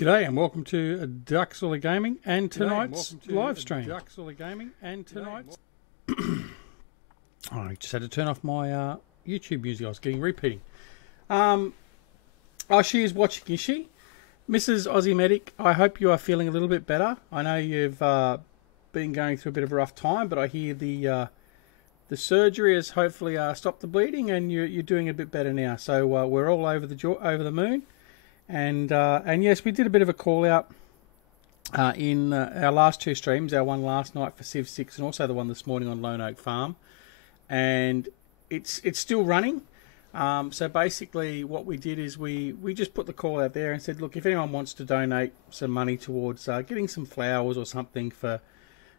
G'day and welcome to DoughBoy Gaming and tonight's live stream. I just had to turn off my YouTube music. I was getting repeating. Oh, she is watching, is she? Mrs. Aussie Medic, I hope you are feeling a little bit better. I know you've been going through a bit of a rough time, but I hear the surgery has hopefully stopped the bleeding and you're doing a bit better now. So we're all over the moon. And yes, we did a bit of a call out in our last two streams, our one last night for Civ 6 and also the one this morning on Lone Oak Farm. And it's still running. So basically what we did is we just put the call out there and said, look, if anyone wants to donate some money towards getting some flowers or something for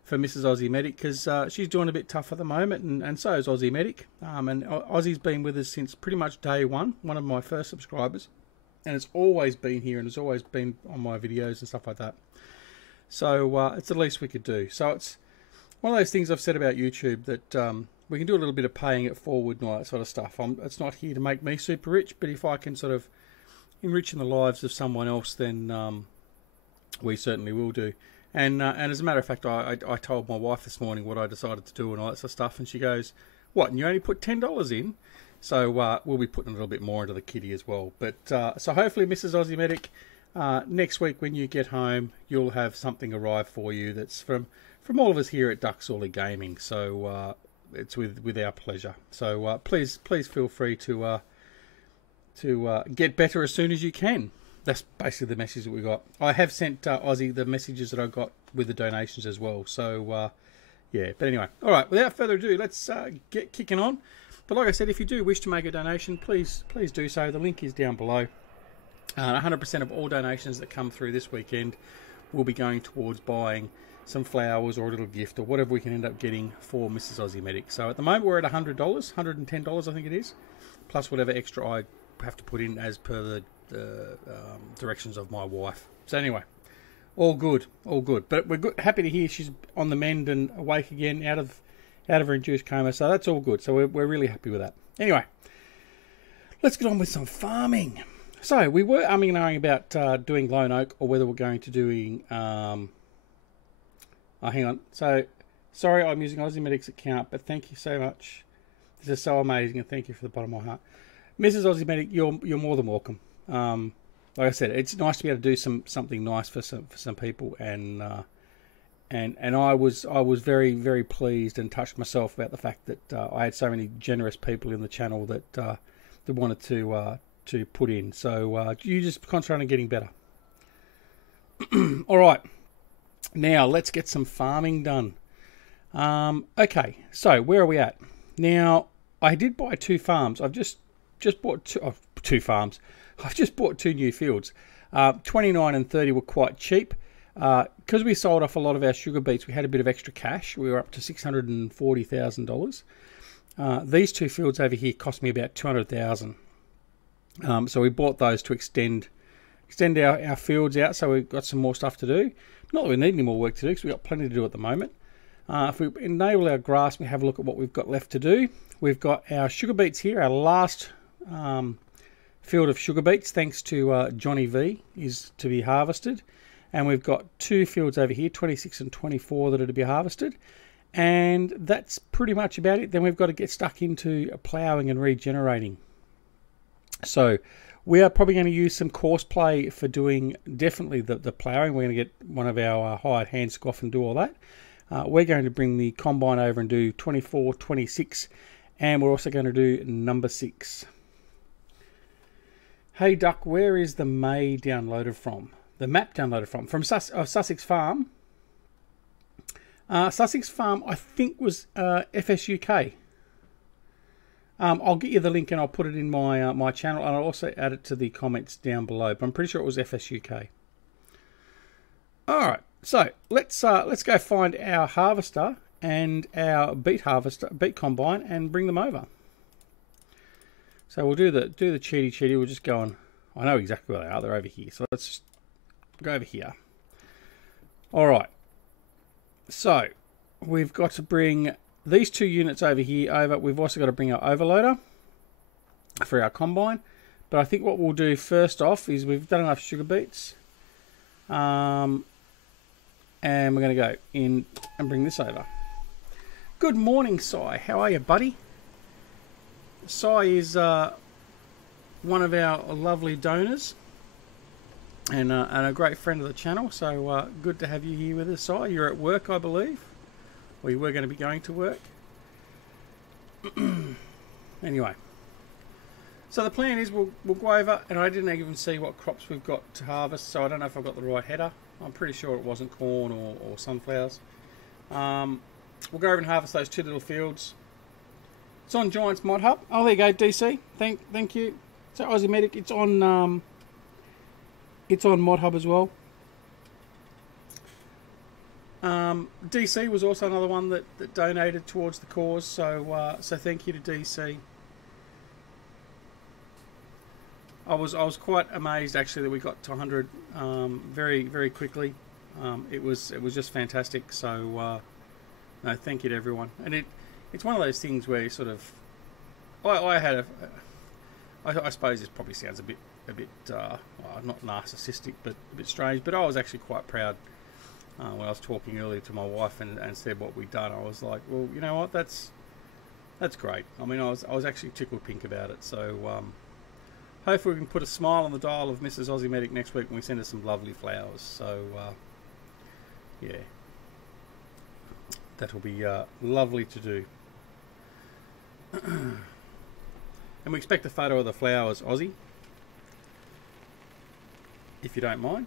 Mrs. Aussie Medic, because she's doing a bit tough at the moment, and so is Aussie Medic. And Aussie's been with us since pretty much day one of my first subscribers. And it's always been here and it's always been on my videos and stuff like that. So it's the least we could do. So it's one of those things I've said about YouTube that we can do a little bit of paying it forward and all that sort of stuff. It's not here to make me super rich, but if I can sort of enrich in the lives of someone else, then we certainly will do. And as a matter of fact, I told my wife this morning what I decided to do and all that sort of stuff, and she goes, "What? And you only put $10 in?" So we'll be putting a little bit more into the kitty as well. But so hopefully, Mrs. Aussie Medic, next week when you get home, you'll have something arrive for you that's from all of us here at DoughBoy Gaming. So it's with our pleasure. So please feel free to get better as soon as you can. That's basically the message that we got. I have sent Aussie the messages that I got with the donations as well. So yeah. But anyway, all right. Without further ado, let's get kicking on. But like I said, if you do wish to make a donation, please do so. The link is down below. 100% of all donations that come through this weekend will be going towards buying some flowers or a little gift or whatever we can end up getting for Mrs. Aussie Medic. So at the moment we're at $100, $110 I think it is, plus whatever extra I have to put in as per the directions of my wife. So anyway, all good. But we're happy to hear she's on the mend and awake again out of her induced coma, so that's all good. So we're really happy with that. Anyway, let's get on with some farming. So we were umming and ahhing about doing Lone Oak or whether we're going to doing... hang on. So, sorry I'm using Aussie Medic's account, but thank you so much. This is so amazing, and thank you from the bottom of my heart. Mrs. Aussie Medic, you're more than welcome. Like I said, it's nice to be able to do something nice for some people, and I was very, very pleased and touched myself about the fact that I had so many generous people in the channel that wanted to put in. So you just concentrate on getting better. All right, now let's get some farming done. Okay, so where are we at now? I did buy two farms. I've just bought two farms. I've just bought two new fields. 29 and 30 were quite cheap. Because we sold off a lot of our sugar beets, we had a bit of extra cash. We were up to $640,000. These two fields over here cost me about $200,000. So we bought those to extend our fields out, so we've got some more stuff to do. Not that we need any more work to do, because we've got plenty to do at the moment. If we enable our grass, we have a look at what we've got left to do. We've got our sugar beets here. Our last field of sugar beets, thanks to Johnny V, is to be harvested. And we've got two fields over here, 26 and 24, that are to be harvested. And that's pretty much about it. Then we've got to get stuck into ploughing and regenerating. So we are probably going to use some course play for doing definitely the ploughing. We're going to get one of our hired hands to go off and do all that. We're going to bring the combine over and do 24, 26, and we're also going to do number 6. Hey Duck, where is the May downloaded from? The map downloaded from Sussex Farm. Sussex Farm, I think, was FS UK. I'll get you the link and I'll put it in my my channel, and I'll also add it to the comments down below. But I'm pretty sure it was FS UK. All right, so let's go find our harvester and our beet combine and bring them over. So we'll do the cheaty. We'll just go on. I know exactly where they are. They're over here. So let's just go over here. All right. So we've got to bring these two units over here over. We've also got to bring our overloader for our combine. But I think what we'll do first off is we've done enough sugar beets. And we're going to go in and bring this over. Good morning, Si. How are you, buddy? Si is one of our lovely donors and a great friend of the channel. So good to have you here with us, Si. You're at work, I believe. Or you were going to be going to work. Anyway. So the plan is we'll go over, and I didn't even see what crops we've got to harvest, so I don't know if I've got the right header. I'm pretty sure it wasn't corn or sunflowers. We'll go over and harvest those two little fields. It's on Giants Mod Hub. Oh, there you go, DC. Thank you. So Aussie Medic, it's on Mod Hub as well. DC was also another one that donated towards the cause, so thank you to DC. I was quite amazed actually that we got to 100 very quickly. It was just fantastic. So no, thank you to everyone. And it's one of those things where you sort of I suppose this probably sounds a bit well, not narcissistic, but a bit strange. But I was actually quite proud when I was talking earlier to my wife and said what we'd done. I was like, well, you know what, that's great. I mean, I was actually tickled pink about it. So hopefully we can put a smile on the dial of Mrs. Aussie Medic next week when we send her some lovely flowers. So yeah, that'll be lovely to do. And we expect a photo of the flowers, Aussie, if you don't mind.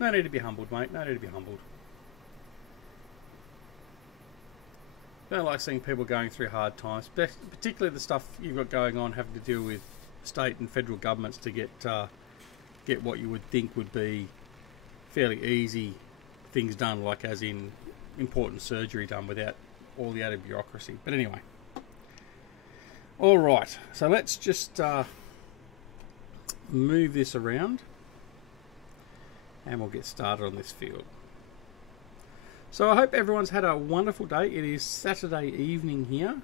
No need to be humbled, mate. No need to be humbled. I don't like seeing people going through hard times, particularly the stuff you've got going on, having to deal with state and federal governments to get what you would think would be fairly easy things done, like as in important surgery done without all the added bureaucracy. But anyway, all right. So let's just move this around, and we'll get started on this field. So I hope everyone's had a wonderful day. It is Saturday evening here.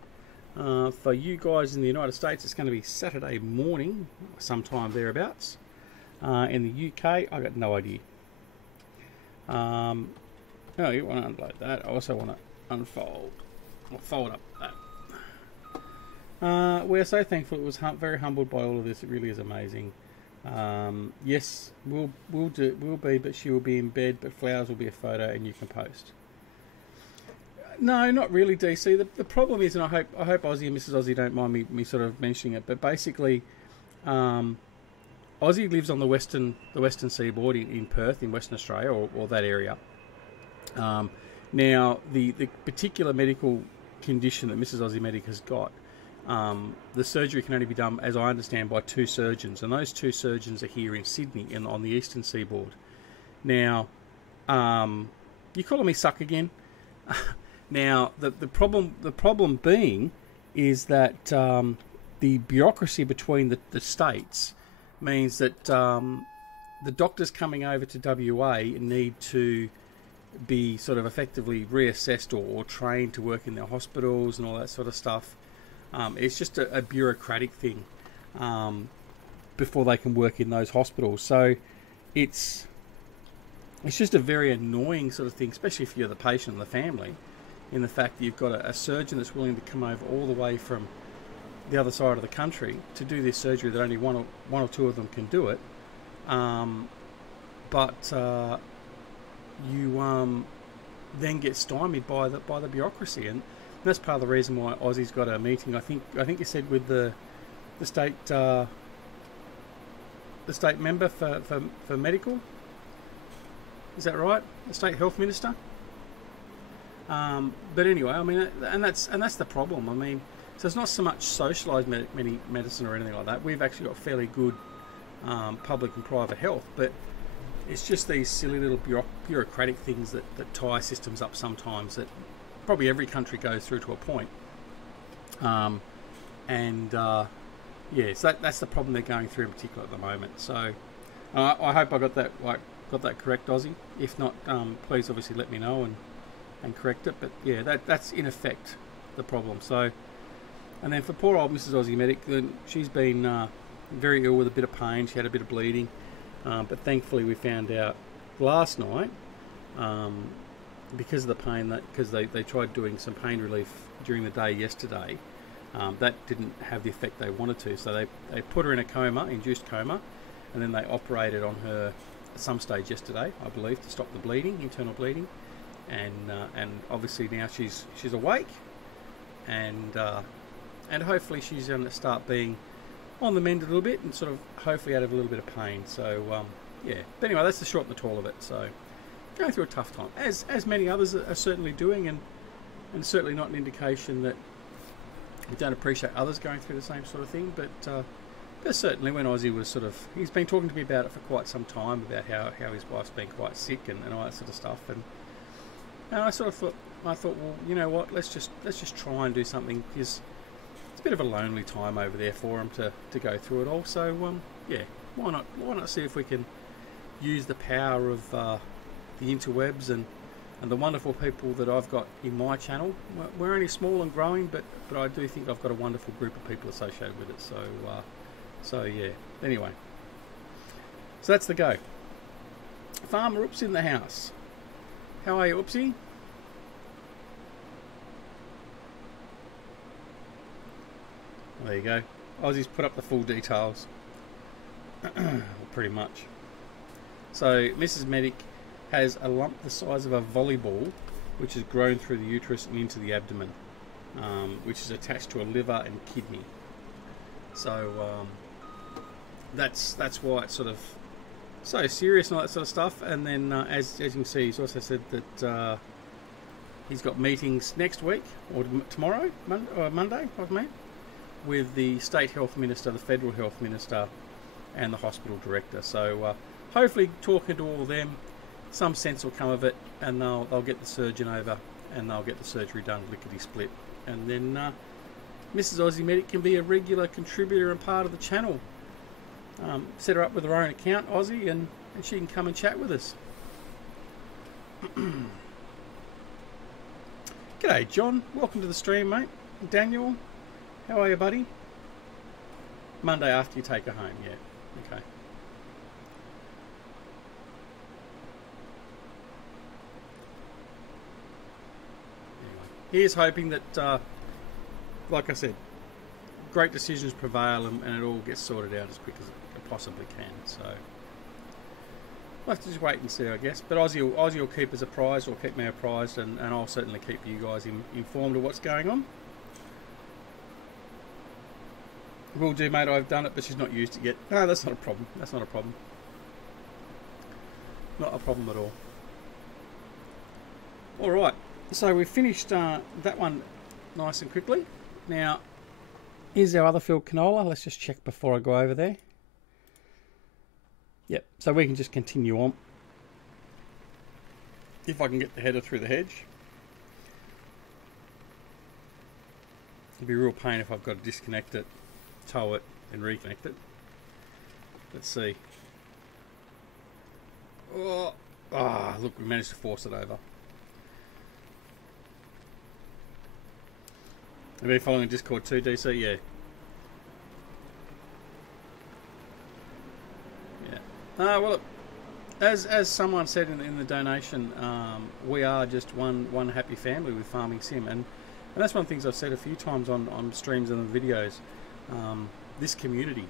For you guys in the United States, it's going to be Saturday morning, sometime thereabouts. In the UK, I got no idea. Oh, you want to unload that. I also want to unfold or fold up that. We're so thankful. It was very humbled by all of this. It really is amazing. Yes, we'll be, but she will be in bed. But flowers will be a photo, and you can post. No, not really, DC. The problem is, and I hope Aussie and Mrs. Aussie don't mind me sort of mentioning it, but basically, Aussie lives on the western seaboard in Perth, in Western Australia, or that area. Now, the particular medical condition that Mrs. Aussie Medic has got, the surgery can only be done, as I understand, by 2 surgeons, and those 2 surgeons are here in Sydney and on the eastern seaboard. Now, you calling me suck again? Now, the problem being is that the bureaucracy between the states means that the doctors coming over to WA need to be sort of effectively reassessed or trained to work in their hospitals and all that sort of stuff. It's just a bureaucratic thing before they can work in those hospitals. So it's just a very annoying sort of thing, especially if you're the patient and the family, in the fact that you've got a surgeon that's willing to come over all the way from the other side of the country to do this surgery that only one or two of them can do it. But you then get stymied by the bureaucracy, and that's part of the reason why Aussie's got a meeting. I think you said with the state member for medical. Is that right? The state health minister. But anyway, I mean, and that's the problem. I mean, so it's not so much socialised medicine or anything like that. We've actually got fairly good public and private health, but it's just these silly little bureaucratic things that tie systems up sometimes, that probably every country goes through to a point. Yeah, so that's the problem they're going through in particular at the moment. So I hope I got that correct, Aussie. If not, please obviously let me know and correct it. But yeah, that's in effect the problem. So, and then for poor old Mrs. Aussie Medic, she's been very ill with a bit of pain. She had a bit of bleeding, but thankfully we found out last night, because of the pain, because they tried doing some pain relief during the day yesterday, that didn't have the effect they wanted to. So they put her in a coma, induced coma, and then they operated on her at some stage yesterday, I believe, to stop the bleeding, internal bleeding, and obviously now she's awake, and hopefully she's going to start being on the mend a little bit, and sort of hopefully out of a little bit of pain. So yeah, but anyway, that's the short and the tall of it. So going through a tough time, as many others are certainly doing, and certainly not an indication that we don't appreciate others going through the same sort of thing. But certainly when Ozzy was he's been talking to me about it for quite some time, about how his wife's been quite sick and all that sort of stuff, and I thought, well, you know what, let's just try and do something, because it's a bit of a lonely time over there for him to go through it all. So yeah, why not see if we can use the power of the interwebs and the wonderful people that I've got in my channel. We're only small and growing, but I do think I've got a wonderful group of people associated with it. So yeah. Anyway, so that's the go. Farmer Oops in the house. How are you, Oopsie? There you go. Ozzy's put up the full details. Pretty much. So Mrs. Medic has a lump the size of a volleyball, which has grown through the uterus and into the abdomen, which is attached to a liver and kidney. So that's why it's sort of so serious and all that sort of stuff. And then as you can see, he's also said that he's got meetings next week, or tomorrow, Monday, I mean, with the State Health Minister, the Federal Health Minister, and the hospital director. So hopefully talking to all of them, some sense will come of it, and they'll get the surgeon over, and they'll get the surgery done lickety-split. And then Mrs. Aussie Medic can be a regular contributor and part of the channel. Set her up with her own account, Aussie, and she can come and chat with us. G'day, John. Welcome to the stream, mate. Daniel, how are you, buddy? Monday after you take her home, yeah. Okay. Here's hoping that, like I said, great decisions prevail and it all gets sorted out as quick as it possibly can. So we'll have to just wait and see, I guess. But Aussie will keep us apprised, or keep me apprised, and I'll certainly keep you guys informed of what's going on. Will do, mate. I've done it, but she's not used it yet. No, that's not a problem. That's not a problem. Not a problem at all. All right. So we finished that one nice and quickly. Now, here's our other field canola. Let's just check before I go over there. Yep, so we can just continue on. If I can get the header through the hedge. It'd be a real pain if I've got to disconnect it, tow it, and reconnect it. Let's see. Oh, look, we managed to force it over. Have you been following Discord too, DC? Yeah. Yeah. Well, look, as someone said in the donation, we are just one happy family with Farming Sim, and that's one of the things I've said a few times on streams and the videos. This community,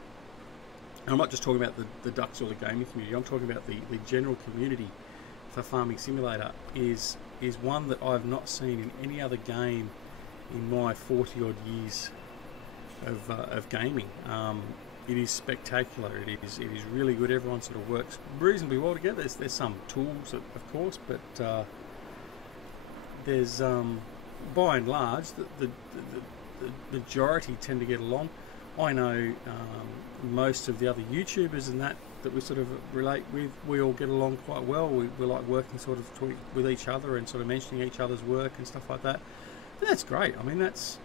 and I'm not just talking about the ducks or the gaming community. I'm talking about the general community for Farming Simulator is one that I've not seen in any other game in my 40 odd years of gaming. It is spectacular. It is really good. Everyone sort of works reasonably well together. There's some tools, of course, but there's by and large the majority tend to get along. I know most of the other YouTubers and that we sort of relate with, we all get along quite well. We like working sort of with each other and sort of mentioning each other's work and stuff like that. And that's great. I mean, that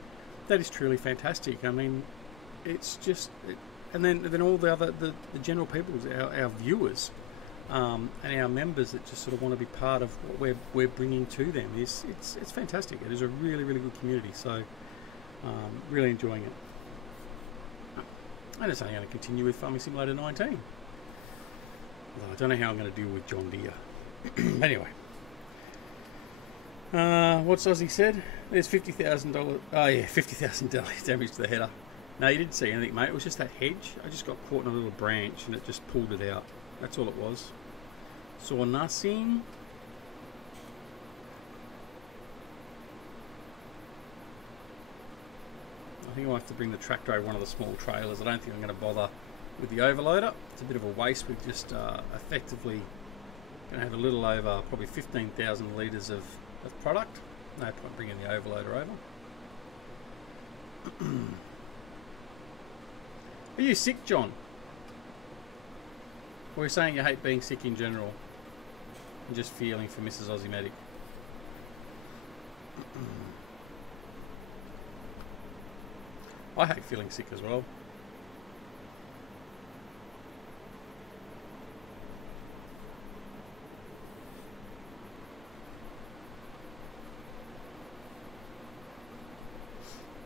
is truly fantastic. I mean, it's just, and then all the other the general people, our viewers, and our members that just sort of want to be part of what we're bringing to them. It's fantastic. It is a really good community. So really enjoying it. And it's only going to continue with Farming Simulator 19. Although I don't know how I'm going to deal with John Deere. Anyway. What's Ozzy said? There's $50,000. Oh yeah, $50,000 damage to the header. No, you didn't see anything, mate. It was just that hedge. I just got caught in a little branch and it just pulled it out. That's all it was. Saw nothing. I think I'll have to bring the tractor over one of the small trailers. I don't think I'm going to bother with the overloader. It's a bit of a waste. We're just effectively going to have a little over probably 15,000 litres of product. No point bringing the overloader over. Are you sick, John? Or are you saying you hate being sick in general? And just feeling for Mrs. Ozymatic? I hate feeling sick as well.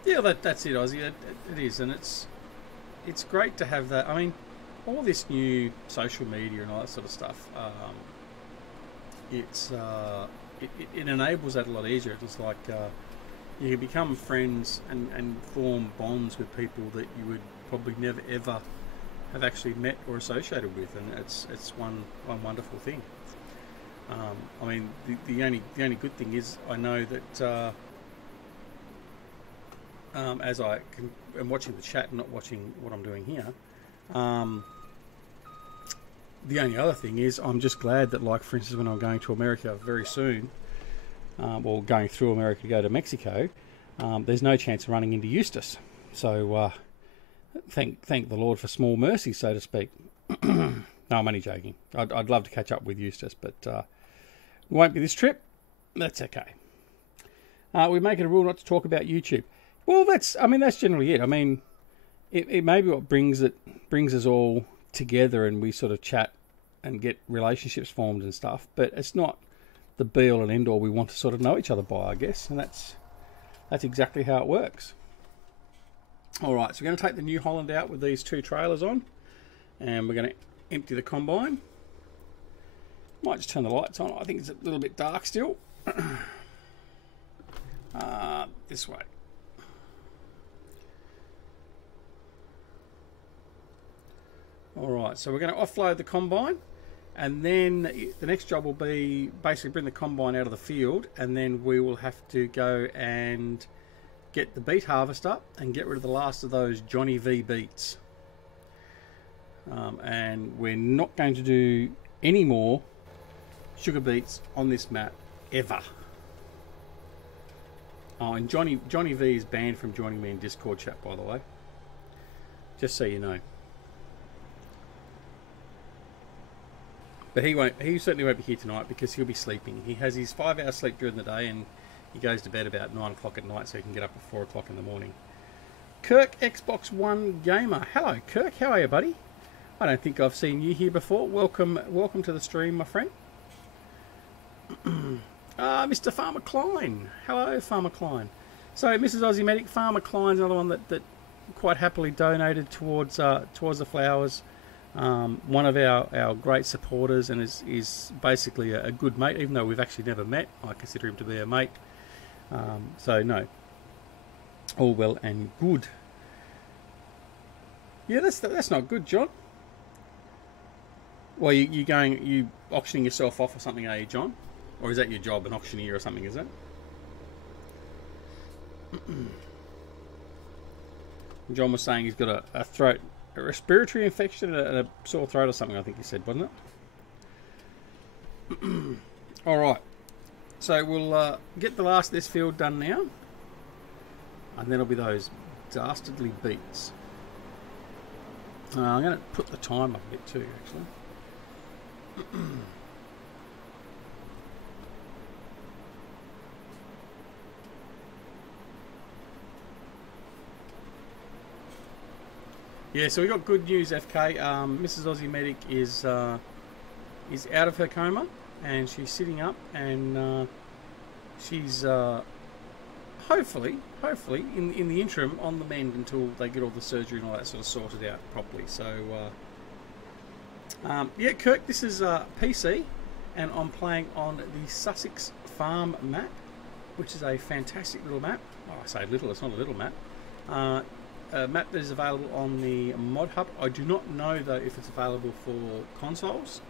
Yeah, that's it, Ozzy. It is, and it's great to have that. I mean, all this new social media and all that sort of stuff. It enables that a lot easier. It's like you can become friends and form bonds with people that you would probably never ever have actually met or associated with, and it's one wonderful thing. I mean, the only good thing is I know that as I am watching the chat and not watching what I'm doing here. The only other thing is I'm just glad that, like, for instance, when I'm going to America very soon, or going through America to go to Mexico, there's no chance of running into Eustace. So thank the Lord for small mercy, so to speak. No, I'm only joking. I'd love to catch up with Eustace, but it won't be this trip. That's okay. We make it a rule not to talk about YouTube. Well, that's generally it. I mean, it may be what brings us all together, and we sort of chat and get relationships formed and stuff. But it's not the be all and end all we want to sort of know each other by, I guess. And that's exactly how it works. All right, so we're going to take the New Holland out with these two trailers on, and we're going to empty the combine. Might just turn the lights on. I think it's a little bit dark still. This way. Alright, so we're going to offload the combine, and then the next job will be basically bring the combine out of the field, and then we will have to go and get the beet harvester and get rid of the last of those Johnny V beets. And we're not going to do any more sugar beets on this map ever. Oh, and Johnny V is banned from joining me in Discord chat, by the way. Just so you know. But he certainly won't be here tonight because he'll be sleeping. He has his 5 hours sleep during the day, and he goes to bed about 9 o'clock at night so he can get up at 4 o'clock in the morning. Kirk Xbox One Gamer. Hello, Kirk. How are you, buddy? I don't think I've seen you here before. Welcome to the stream, my friend. Mr. Farmer Klein. Hello, Farmer Klein. So, Mrs. Ozymatic, Farmer Klein's another one that quite happily donated towards the flowers. One of our great supporters, and is basically a good mate, even though we've actually never met. I consider him to be a mate. So no, all well and good. Yeah, that's not good, John. Well, you auctioning yourself off or something, are you, John? Or is that your job, an auctioneer or something? Is it? John was saying he's got a respiratory infection and a sore throat or something, I think he said, wasn't it? Alright, so we'll get the last of this field done now, and then it'll be those dastardly beets. I'm going to put the time up a bit too, actually. Yeah, so we got good news, FK. Mrs. Ozymatic is out of her coma, and she's sitting up, and she's hopefully, in the interim, on the mend until they get all the surgery and all that sort of sorted out properly. So, yeah, Kirk, this is PC, and I'm playing on the Sussex Farm map, which is a fantastic little map. Oh, I say little, it's not a little map. A map that is available on the Mod Hub. I do not know, though, if it's available for consoles.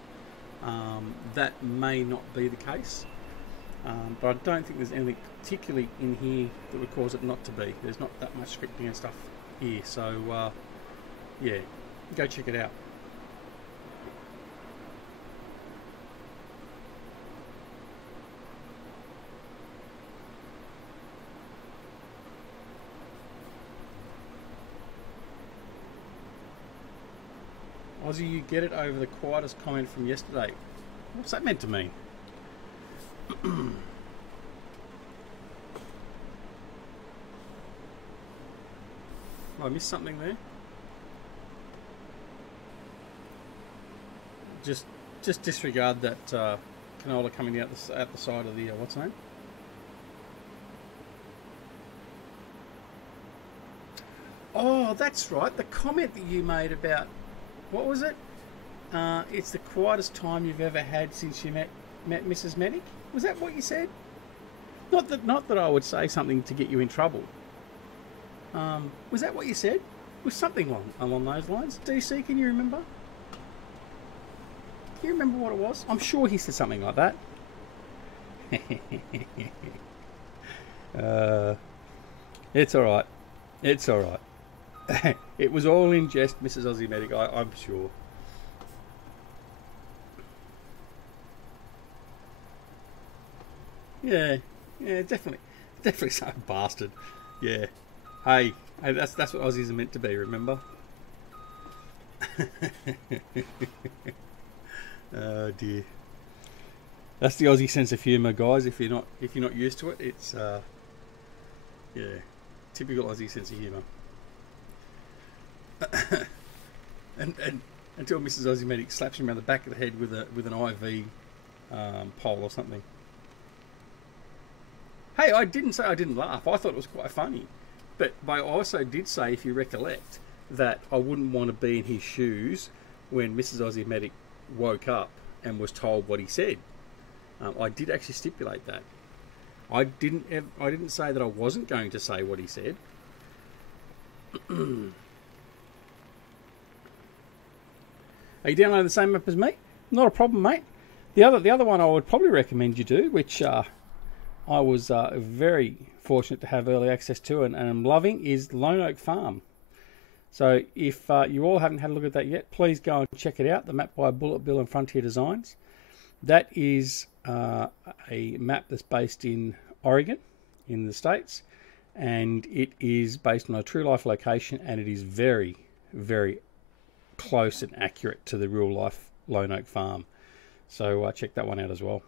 That may not be the case. But I don't think there's anything particularly in here that would cause it not to be. There's not that much scripting and stuff here. So, yeah, go check it out. Aussie, you get it over the quietest comment from yesterday. What's that meant to mean? I missed something there. Just disregard that canola coming out the side of the what's the name? Oh, that's right. The comment that you made about, what was it? It's the quietest time you've ever had since you met Mrs. Medic. Was that what you said? Not that I would say something to get you in trouble. Was that what you said? Was something along those lines? DC, can you remember? Can you remember what it was? I'm sure he said something like that. It's all right. It's all right. It was all in jest, Mrs. Aussie Medic, I'm sure. Yeah, definitely some bastard. Yeah. Hey, that's what Aussies are meant to be, remember? Oh dear. That's the Aussie sense of humour, guys. If you're not used to it, it's yeah, typical Aussie sense of humour. and until Mrs. Aussie Medic slaps him around the back of the head with an IV pole or something. Hey, I didn't say I didn't laugh. I thought it was quite funny. But I also did say, if you recollect, that I wouldn't want to be in his shoes when Mrs. Aussie Medic woke up and was told what he said. I did actually stipulate that. I didn't say that I wasn't going to say what he said. Are you downloading the same map as me? Not a problem, mate. The other one I would probably recommend you do, which I was very fortunate to have early access to and I'm loving, is Lone Oak Farm. So if you all haven't had a look at that yet, please go and check it out. The map by Bullet Bill and Frontier Designs. That is a map that's based in Oregon, in the States, and it is based on a true life location, and it is very, very close and accurate to the real life Lone Oak Farm. So check that one out as well.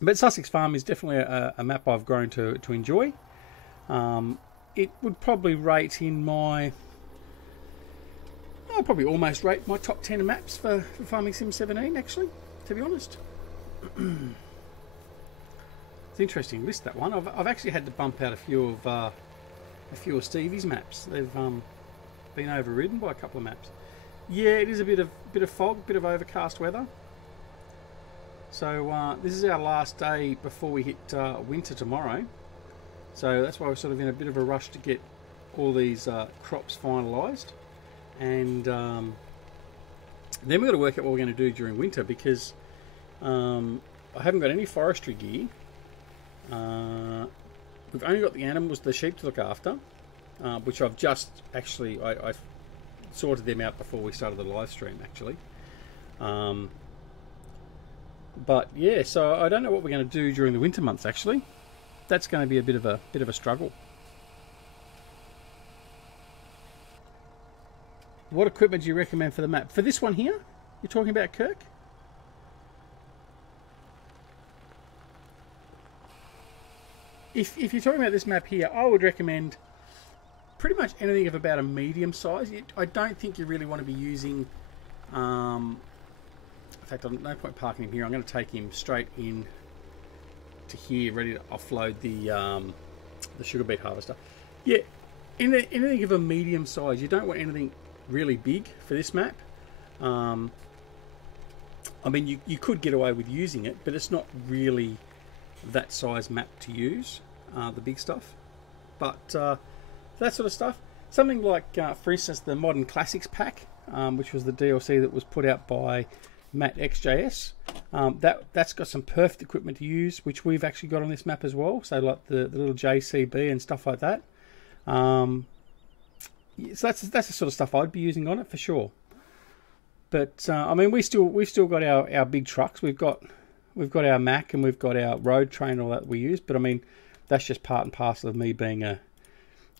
But Sussex Farm is definitely a map I've grown to enjoy. It would probably rate in my... I'll probably almost rate my top 10 maps for Farming Sim 17, actually, to be honest. It's an interesting list, that one. I've actually had to bump out a few of Stevie's maps. They've been overridden by a couple of maps. Yeah, it is a bit of fog, bit of overcast weather. So this is our last day before we hit winter tomorrow. So that's why we're sort of in a bit of a rush to get all these crops finalised. And then we've got to work out what we're going to do during winter, because I haven't got any forestry gear. We've only got the animals, the sheep to look after, which I've just actually, I sorted them out before we started the live stream, actually. But yeah, so I don't know what we're going to do during the winter months, actually. That's going to be a bit of a struggle. What equipment do you recommend for the map? For this one here, you're talking about, Kirk? If you're talking about this map here, I would recommend pretty much anything of about a medium size. I don't think you really want to be using... in fact, I've no point parking him here. I'm going to take him straight in to here, ready to offload the the sugar beet harvester. Yeah, anything of a medium size. You don't want anything really big for this map. I mean, you could get away with using it, but it's not really that size map to use, the big stuff. But that sort of stuff. Something like, for instance, the Modern Classics pack, which was the DLC that was put out by Matt XJS. That's got some perfect equipment to use, which we've actually got on this map as well. So like the little JCB and stuff like that. So that's the sort of stuff I'd be using on it for sure. But I mean, we've still got our big trucks. We've got our Mac and we've got our road train and all that we use. But I mean, that's just part and parcel of me being an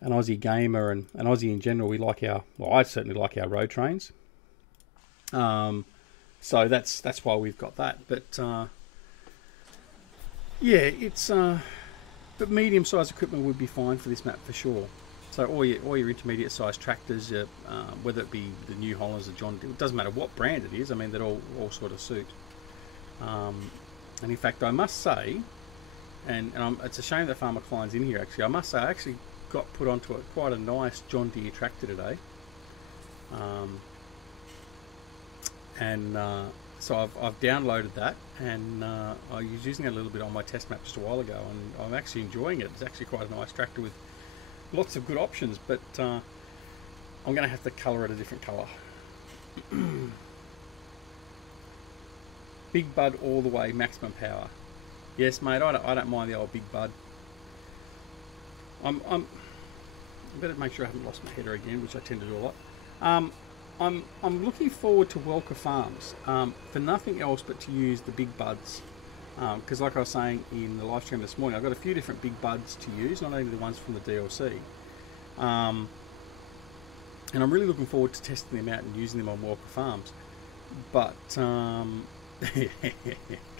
Aussie gamer and an Aussie in general. I certainly like our road trains. So that's why we've got that. But yeah, it's but medium-sized equipment would be fine for this map for sure. So all your intermediate-sized tractors, whether it be the New Hollands, the John Deere, it doesn't matter what brand it is. I mean, they're all sort of suit. And in fact, I must say, and it's a shame that Farmer Klein's in here. Actually, I must say, I actually got put onto quite a nice John Deere tractor today. So I've downloaded that, and I was using it a little bit on my test map just a while ago, and I'm actually enjoying it. It's actually quite a nice tractor with lots of good options, but I'm going to have to colour it a different colour. Big Bud all the way, maximum power. Yes, mate, I don't mind the old Big Bud. I better make sure I haven't lost my header again, which I tend to do a lot. I'm looking forward to Welker Farms for nothing else but to use the Big Buds, because like I was saying in the live stream this morning, I've got a few different Big Buds to use, not only the ones from the DLC, and I'm really looking forward to testing them out and using them on Welker Farms. But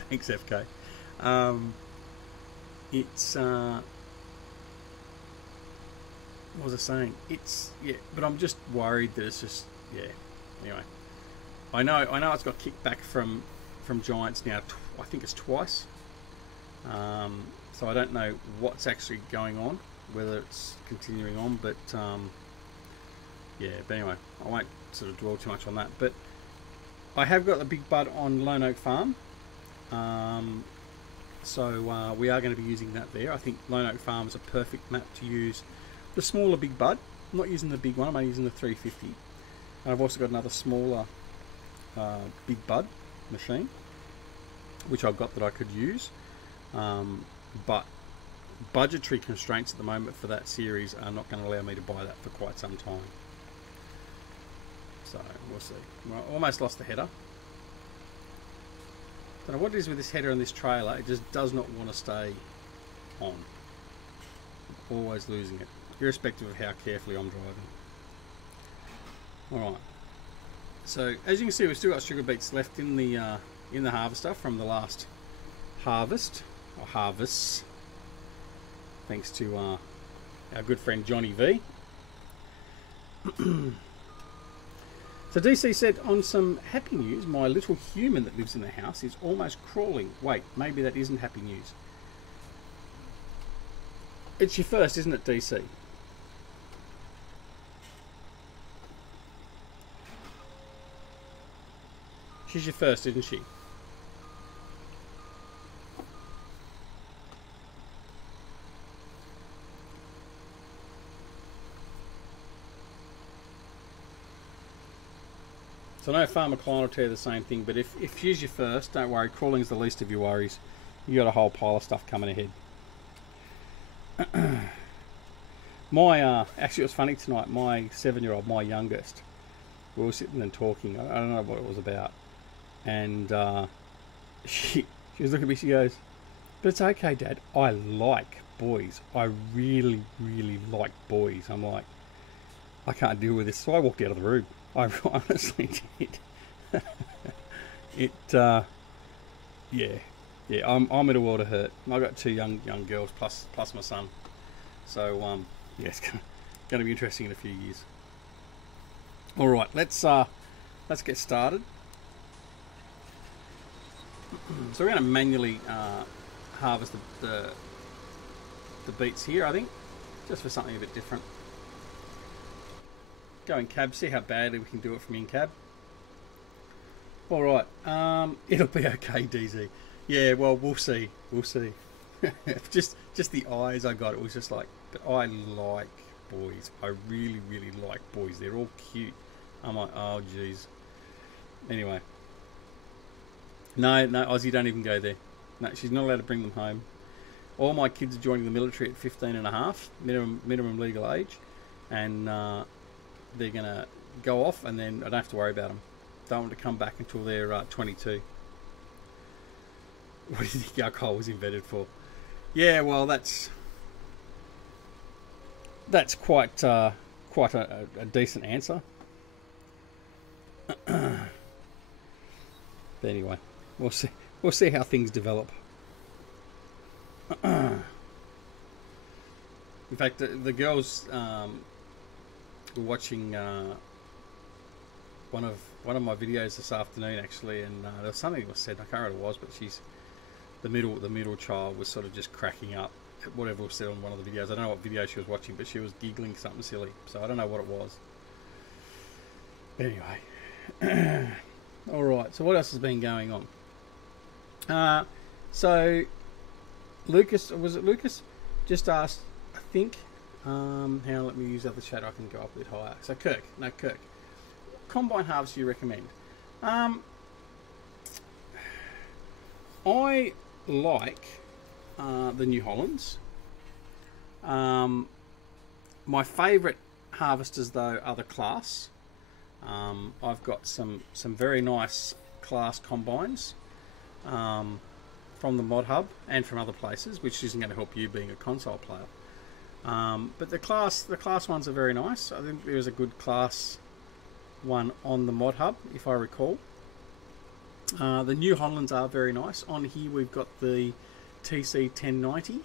thanks, FK. It's what was I saying? But I'm just worried that it's just. Yeah. Anyway, I know it's got kicked back from Giants now. I think it's twice. So I don't know what's actually going on, whether it's continuing on. But yeah. But anyway, I won't sort of dwell too much on that. But I have got the Big Bud on Lone Oak Farm. So we are going to be using that there. I think Lone Oak Farm is a perfect map to use the smaller Big Bud. I'm not using the big one. I'm only using the 350. And I've also got another smaller Big Bud machine, which I've got that I could use. But budgetary constraints at the moment for that series are not going to allow me to buy that for quite some time. So we'll see. Well, I almost lost the header. Don't know what it is with this header and this trailer. It just does not want to stay on. I'm always losing it, irrespective of how carefully I'm driving. Alright, so as you can see, we've still got sugar beets left in the harvester from the last harvest, or harvests, thanks to our good friend Johnny V. So DC said, on some happy news, my little human that lives in the house is almost crawling. Wait, maybe that isn't happy news. It's your first, isn't it, DC? She's your first, isn't she? So I know Farmer Klein will tell you the same thing, but if she's your first, don't worry, crawling's the least of your worries. You got a whole pile of stuff coming ahead. Actually it was funny tonight, my 7-year-old, my youngest, we were sitting and talking, I don't know what it was about. And she was looking at me, she goes, but it's okay, Dad, I like boys. I really, really like boys. I'm like, I can't deal with this. So I walked out of the room. I honestly did. Yeah, I'm at a world of hurt. I've got 2 young girls plus my son. So, yeah, it's going to be interesting in a few years. All right, let's get started. So we're going to manually harvest the beets here, I think. just for something a bit different. Go in cab, see how badly we can do it from in cab. Alright, it'll be okay, DZ. Yeah, well, we'll see. We'll see. just the eyes I got, it was just like, but I like boys. I really, really like boys. They're all cute. I'm like, oh, jeez. Anyway. No, Aussie, don't even go there. No, she's not allowed to bring them home. All my kids are joining the military at 15 and a half, minimum legal age. And they're going to go off, and then I don't have to worry about them. Don't want to come back until they're 22. What do you think alcohol was invented for? Yeah, well, that's quite a decent answer. But anyway, we'll see how things develop. In fact, the girls were watching one of my videos this afternoon, actually, and there was something that was said. I can't remember what it was, but the middle child was sort of just cracking up at whatever was said on one of the videos. I don't know what video she was watching, but she was giggling something silly. So I don't know what it was. But anyway, all right. So what else has been going on? So Lucas, was it Lucas? Just asked, I think. Now let me use the other chat. I can go up a bit higher. So Kirk. Combine halves do you recommend? I like the New Hollands. My favourite harvesters, though, are the Class. I've got some very nice Class combines from the Mod Hub and from other places, which isn't going to help you being a console player. But the class ones are very nice. I think there is a good Class one on the Mod Hub, if I recall. The New Hollands are very nice. On here we've got the TC 1090,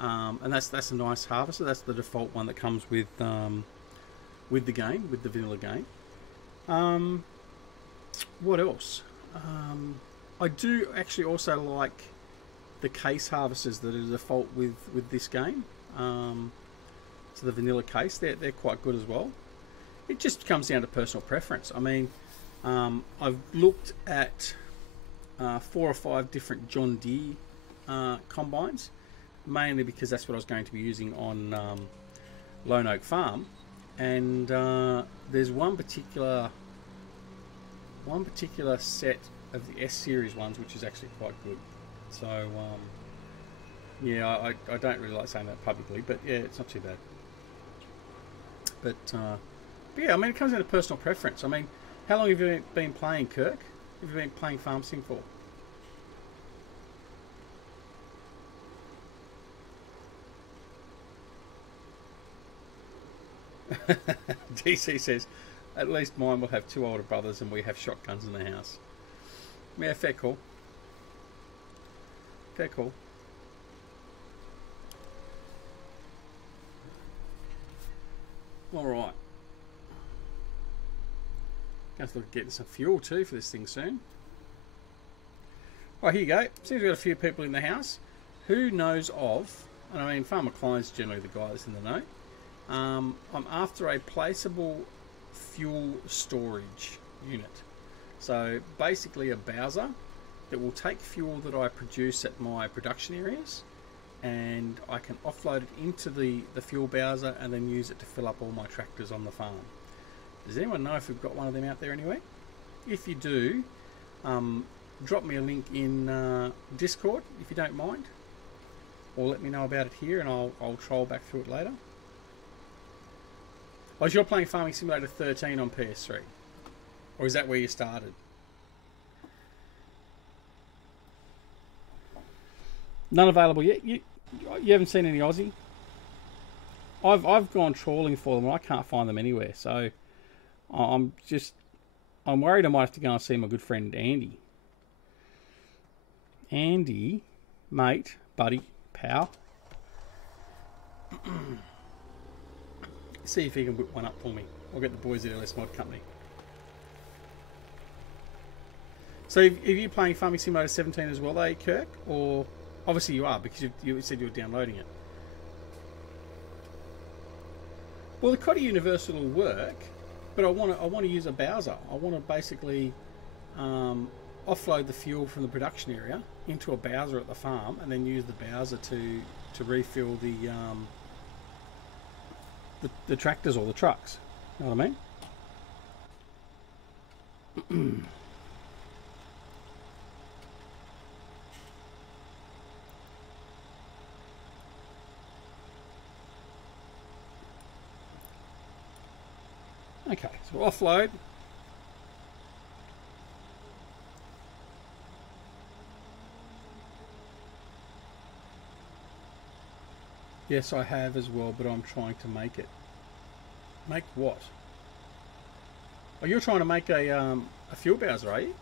and that's a nice harvester. That's the default one that comes with the game, with the vanilla game. What else? I do actually also like the case harvesters that are default with this game. So the vanilla case, they're quite good as well. It just comes down to personal preference. I mean, I've looked at 4 or 5 different John Deere combines, mainly because that's what I was going to be using on Lone Oak Farm, and there's one particular set of the S series ones which is actually quite good. So yeah, I don't really like saying that publicly, but yeah, it's not too bad. But yeah, I mean, it comes down to personal preference. I mean, how long have you been playing, Kirk? Have you been playing Farm Sim for? DC says, at least mine will have 2 older brothers and we have shotguns in the house. Yeah, fair call. Fair call. Alright. Going to look at getting some fuel too for this thing soon. Right, here you go. Seems we've got a few people in the house. Who knows of, and I mean Farmer Klein's generally the guy that's in the know. I'm after a placeable fuel storage unit. So basically a Bowser that will take fuel that I produce at my production areas, and I can offload it into the fuel Bowser and then use it to fill up all my tractors on the farm. Does anyone know if we've got one of them out there anywhere? If you do, drop me a link in Discord if you don't mind, or let me know about it here and I'll troll back through it later. Oh, you're playing Farming Simulator 13 on PS3, or is that where you started? None available yet. You haven't seen any Aussie? I've gone trawling for them and I can't find them anywhere. So I'm worried I might have to go and see my good friend Andy. Andy, mate, buddy, pal. See if he can whip one up for me. I'll get the boys at LS Mod Company. So, are you playing Farming Simulator 17 as well, though, Kirk? Or obviously you are, because you said you were downloading it. Well, the Cotty Universal will work, but I want to use a Bowser. I want to basically offload the fuel from the production area into a Bowser at the farm, and then use the Bowser to refill the tractors or the trucks. You know what I mean? Okay, so offload. Yes, I have as well, but I'm trying to make it. Make what? Oh, you're trying to make a fuel Bowser, are you?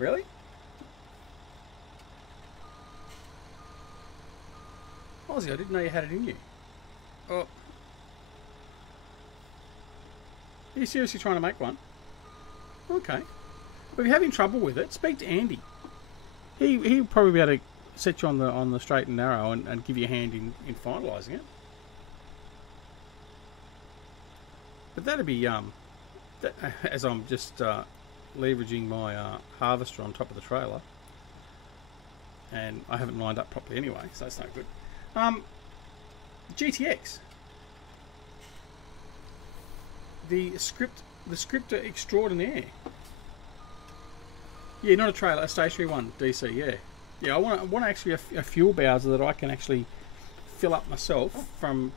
Really? Aussie, I didn't know you had it in you. Oh. Are you seriously trying to make one? Okay. But if you're having trouble with it, speak to Andy. He'll probably be able to set you on the straight and narrow and give you a hand in finalising it. But that'd be as I'm just leveraging my harvester on top of the trailer, and I haven't lined up properly anyway, so that's no good. GTX. The scripter extraordinaire. Yeah, not a trailer, a stationary one, DC. Yeah. I want actually a fuel Bowser that I can actually fill up myself from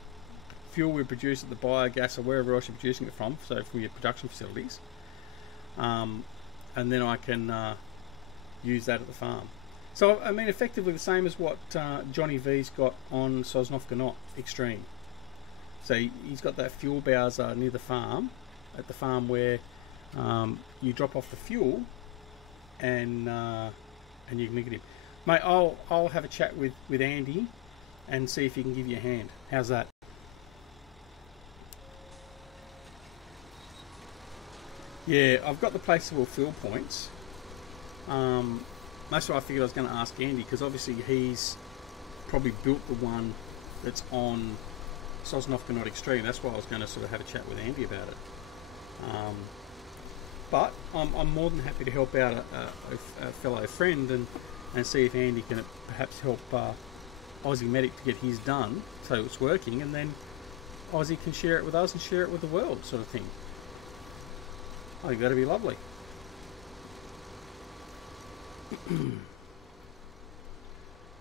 fuel we produce at the biogas or wherever else you're producing it from. So from your production facilities, and then I can use that at the farm. So I mean, effectively the same as what Johnny V's got on Sosnovka Not Extreme. So he's got that fuel Bowser near the farm, at the farm where you drop off the fuel, and you can look at him. Mate, I'll have a chat with Andy and see if he can give you a hand. How's that? Yeah, I've got the placeable fuel points. That's what I figured I was going to ask Andy, because obviously he's probably built the one that's on Sosnovka Not Extreme. That's why I was going to sort of have a chat with Andy about it. But I'm more than happy to help out a fellow friend and see if Andy can perhaps help Aussie Medic to get his done so it's working, and then Aussie can share it with us and share it with the world, sort of thing. I think that'd be lovely. I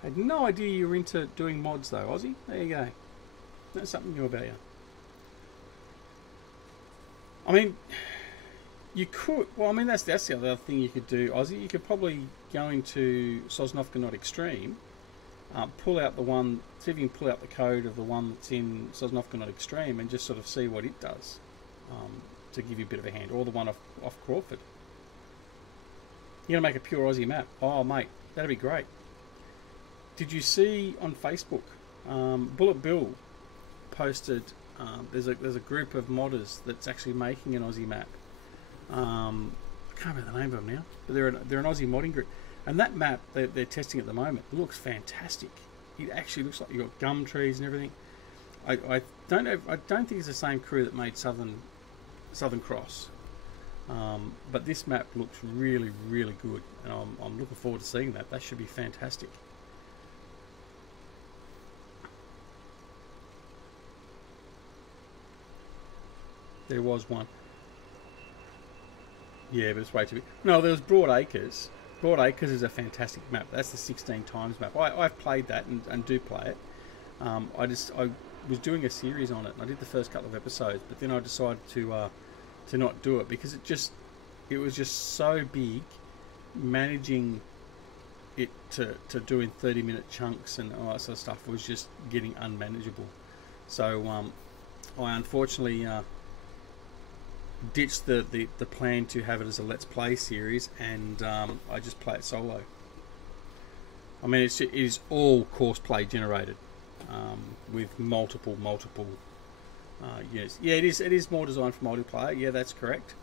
had no idea you were into doing mods though, Aussie. There you go. That's something new about you. I mean, you could. Well, I mean, that's the other thing you could do, Aussie. You could probably go into Sosnovka Not Extreme, pull out the one, see if you can pull out the code of the one that's in Sosnovka Not Extreme, and just sort of see what it does to give you a bit of a hand, or the one off Crawford. You're gonna make a pure Aussie map. Oh, mate, that'd be great. Did you see on Facebook? Bullet Bill posted. There's a group of modders that's actually making an Aussie map. I can't remember the name of them now, but they're an Aussie modding group, and that map they're testing at the moment looks fantastic. It actually looks like you've got gum trees and everything. I don't know. I don't think it's the same crew that made Southern Cross, but this map looks really, really good, and I'm looking forward to seeing that. That should be fantastic. There was one. Yeah, but it's way too big. No, there was Broad Acres. Broad Acres is a fantastic map. That's the 16 times map. I've played that and do play it. I was doing a series on it, and I did the first couple of episodes, but then I decided to not do it because it was just so big. Managing it to do in 30-minute chunks and all that sort of stuff was just getting unmanageable. So I unfortunately ditched the plan to have it as a Let's Play series, and I just play it solo. I mean, it is all course play generated with multiple units. Yeah, it is more designed for multiplayer. Yeah, that's correct.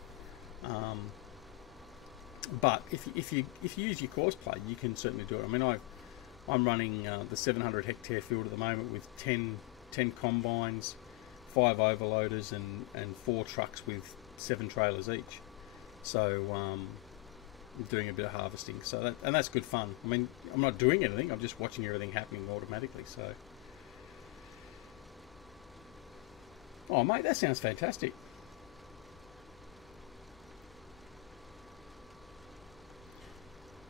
But if you use your course play, you can certainly do it. I mean, I'm running the 700 hectare field at the moment with 10 combines, 5 overloaders and 4 trucks with 7 trailers each. So I'm doing a bit of harvesting. So that's good fun. I mean, I'm not doing anything. I'm just watching everything happening automatically. So, oh mate, that sounds fantastic.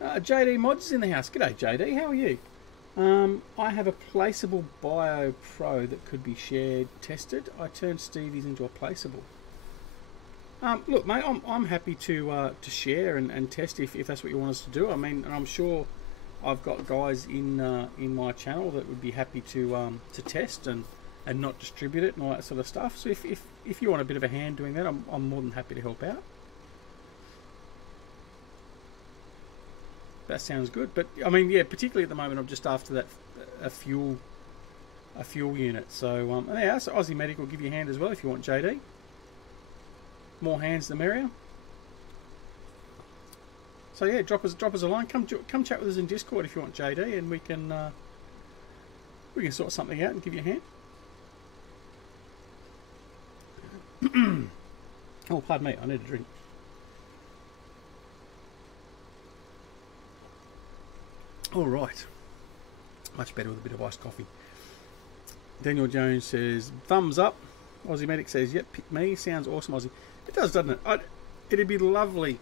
JD Mods is in the house. G'day JD, how are you? I have a placeable Bio Pro that could be shared, tested. I turned Stevie's into a placeable. Look, mate, I'm happy to share and test if that's what you want us to do. I mean, and I'm sure I've got guys in my channel that would be happy to test and not distribute it and all that sort of stuff. So if you want a bit of a hand doing that, I'm more than happy to help out. That sounds good, but I mean, yeah, particularly at the moment, I'm just after that a fuel unit. So yeah, so Aussie Medic will give you a hand as well if you want, JD. More hands the merrier. So yeah, drop us a line. Come chat with us in Discord if you want, JD, and we can sort something out and give you a hand. Oh, pardon me, I need a drink. All right, much better with a bit of iced coffee. Daniel Jones says, thumbs up. Aussie Medic says, yep, pick me. Sounds awesome, Aussie. It does, doesn't it? It'd be lovely,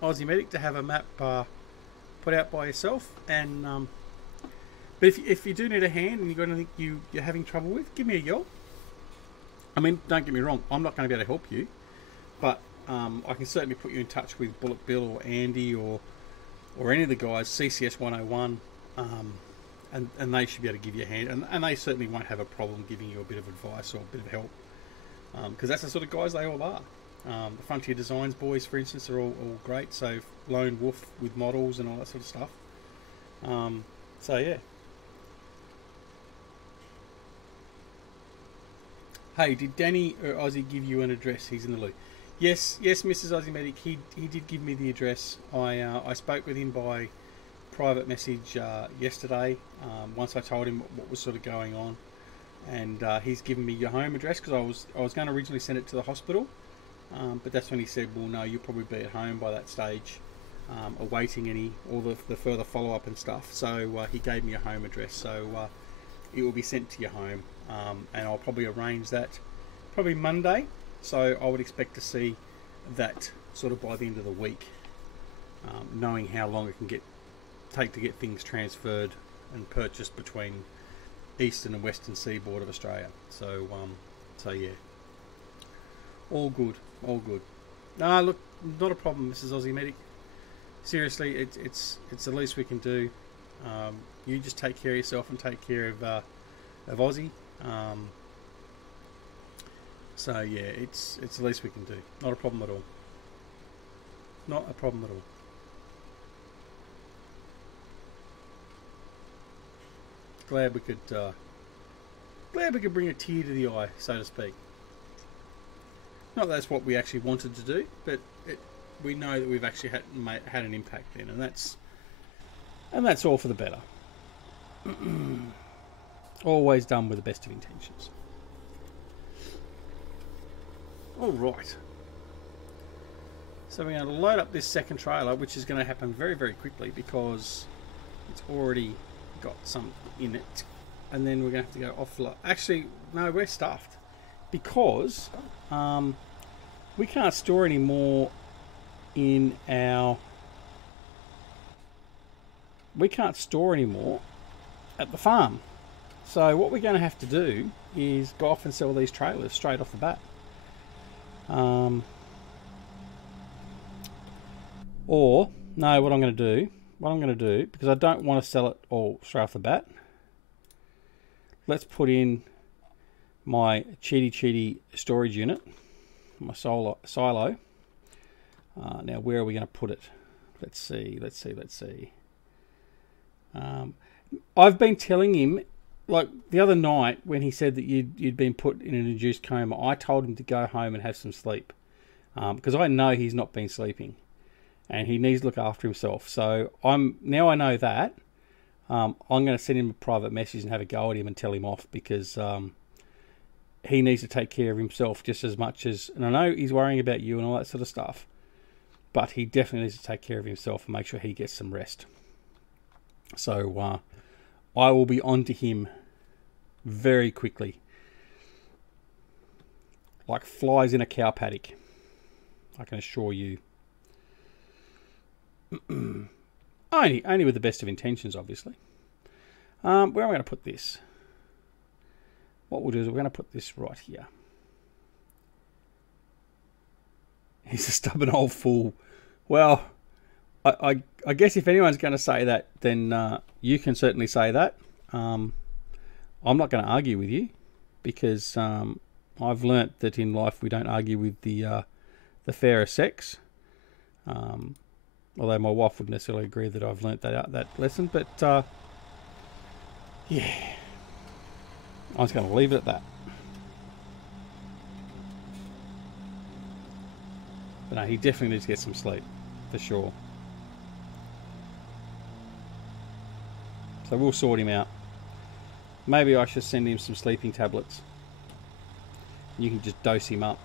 Aussie Medic, to have a map put out by yourself. And but if you do need a hand and you've got anything you're having trouble with, give me a yell. I mean, don't get me wrong, I'm not going to be able to help you, but I can certainly put you in touch with Bullet Bill or Andy or any of the guys, CCS 101, and they should be able to give you a hand, and they certainly won't have a problem giving you a bit of advice or a bit of help, because that's the sort of guys they all are. The Frontier Designs boys, for instance, are all great, so Lone Wolf with models and all that sort of stuff. So yeah. Hey, did Danny or Aussie give you an address? He's in the loop. Yes, Mrs. Aussie Medic, he did give me the address. I spoke with him by private message yesterday, once I told him what was sort of going on, and he's given me your home address, because I was going to originally send it to the hospital, but that's when he said, well, no, you'll probably be at home by that stage, awaiting all the further follow-up and stuff. So he gave me a home address, so it will be sent to your home, and I'll probably arrange that probably Monday. So I would expect to see that sort of by the end of the week, knowing how long it can take to get things transferred and purchased between eastern and western seaboard of Australia. So yeah, all good. No, look, not a problem, Mrs. Aussie Medic. Seriously, it's the least we can do. You just take care of yourself and take care of Aussie. So yeah, it's the least we can do. Not a problem at all. Not a problem at all. Glad we could bring a tear to the eye, so to speak. Not that that's what we actually wanted to do, but we know that we've actually had an impact then, and that's all for the better. Always done with the best of intentions. All right. So we're going to load up this second trailer, which is going to happen very, very quickly because it's already got some in it, and then we're going to have to go offload. Actually, no, we're stuffed because we can't store any more in our. We can't store any more at the farm. So what we're going to have to do is go off and sell these trailers straight off the bat. Or no, what I'm going to do, because I don't want to sell it all straight off the bat, let's put in my cheaty storage unit, my silo. Now where are we going to put it? Let's see. I've been telling him, like the other night when he said that you'd been put in an induced coma, I told him to go home and have some sleep, because I know he's not been sleeping and he needs to look after himself. So now I know that, I'm going to send him a private message and have a go at him and tell him off, because he needs to take care of himself just as much as, and I know he's worrying about you and all that sort of stuff, but he definitely needs to take care of himself and make sure he gets some rest. So I will be on to him very quickly, like flies in a cow paddock, I can assure you. only with the best of intentions, obviously. Where am I going to put this? What we'll do is we're going to put this right here. He's a stubborn old fool. Well, I guess if anyone's going to say that, then you can certainly say that. I'm not going to argue with you, because I've learnt that in life we don't argue with the fairer sex. Although my wife wouldn't necessarily agree that I've learnt that lesson, but yeah, I'm just going to leave it at that. But no, he definitely needs to get some sleep, for sure. So we'll sort him out. Maybe I should send him some sleeping tablets. You can just dose him up.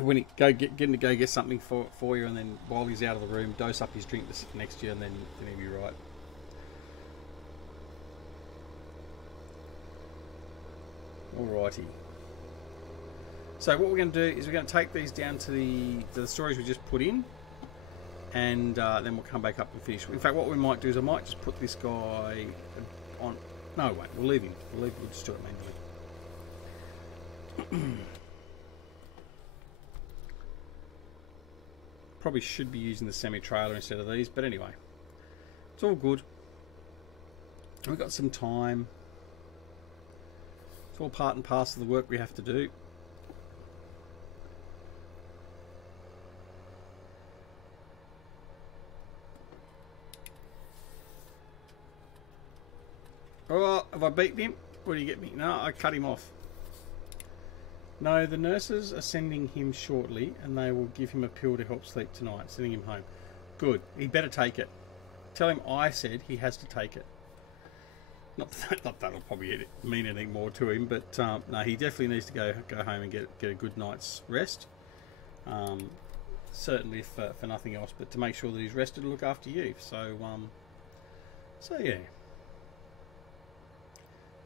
When he get him to go get something for you, and then while he's out of the room, dose up his drink to sit next to you, and then he'll be right. Alrighty. So what we're going to do is we're going to take these down to the storage we just put in, and then we'll come back up and finish. In fact, what we might do is I might just put this guy on. No, wait, we'll leave him. We'll just do it manually. Probably should be using the semi-trailer instead of these, but anyway, it's all good. We've got some time. It's all part and parcel of the work we have to do. Oh, have I beaten him? What do you get me? No, I cut him off. No, the nurses are sending him shortly, and they will give him a pill to help sleep tonight, sending him home. Good. He better take it. Tell him I said he has to take it. Not that that'll probably mean anything more to him, but no, he definitely needs to go home and get a good night's rest. Certainly for nothing else, but to make sure that he's rested to look after you. So yeah,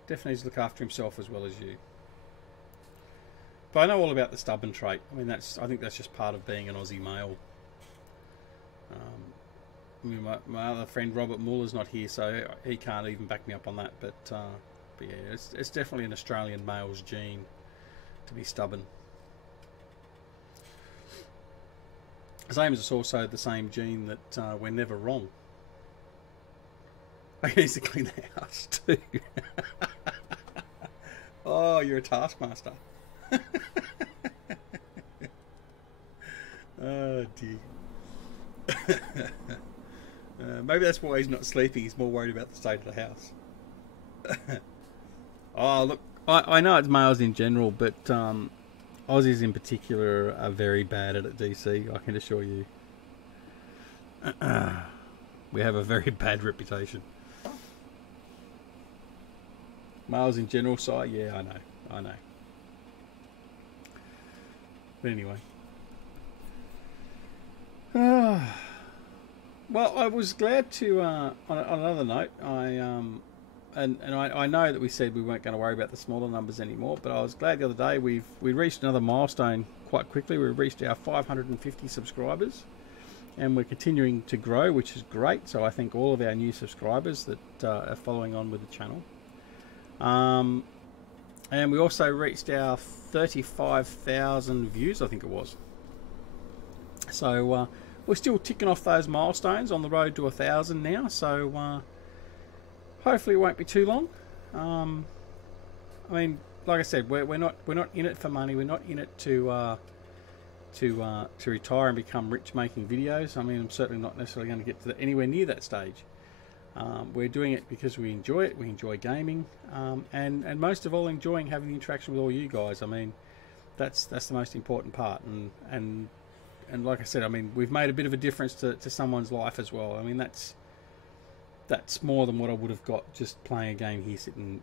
definitely needs to look after himself as well as you. But I know all about the stubborn trait. I mean, I think that's just part of being an Aussie male. I mean, my other friend Robert Muller's not here, so he can't even back me up on that. But yeah, it's definitely an Australian male's gene to be stubborn. Same as it's also the same gene that we're never wrong. I need to clean the house too. Oh, you're a taskmaster. Oh dear. Maybe that's why he's not sleeping. He's more worried about the state of the house. Oh look, I know it's males in general, but Aussies in particular are very bad at it, DC, I can assure you. We have a very bad reputation. Males in general, so yeah, I know. But anyway. Well, I was glad to, on another note, I know that we said we weren't going to worry about the smaller numbers anymore, but I was glad the other day we reached another milestone quite quickly. We reached our 550 subscribers, and we're continuing to grow, which is great. So I thank all of our new subscribers that are following on with the channel. And we also reached our 35,000 views, I think it was. So we're still ticking off those milestones on the road to 1,000 now. So hopefully it won't be too long. I mean, like I said, we're not in it for money. We're not in it to retire and become rich making videos. I mean, I'm certainly not necessarily going to get to anywhere near that stage. We're doing it because we enjoy it. We enjoy gaming, and most of all, enjoying having the interaction with all you guys. I mean, that's the most important part. And like I said, I mean, we've made a bit of a difference to someone's life as well. I mean, that's more than what I would have got just playing a game here, sitting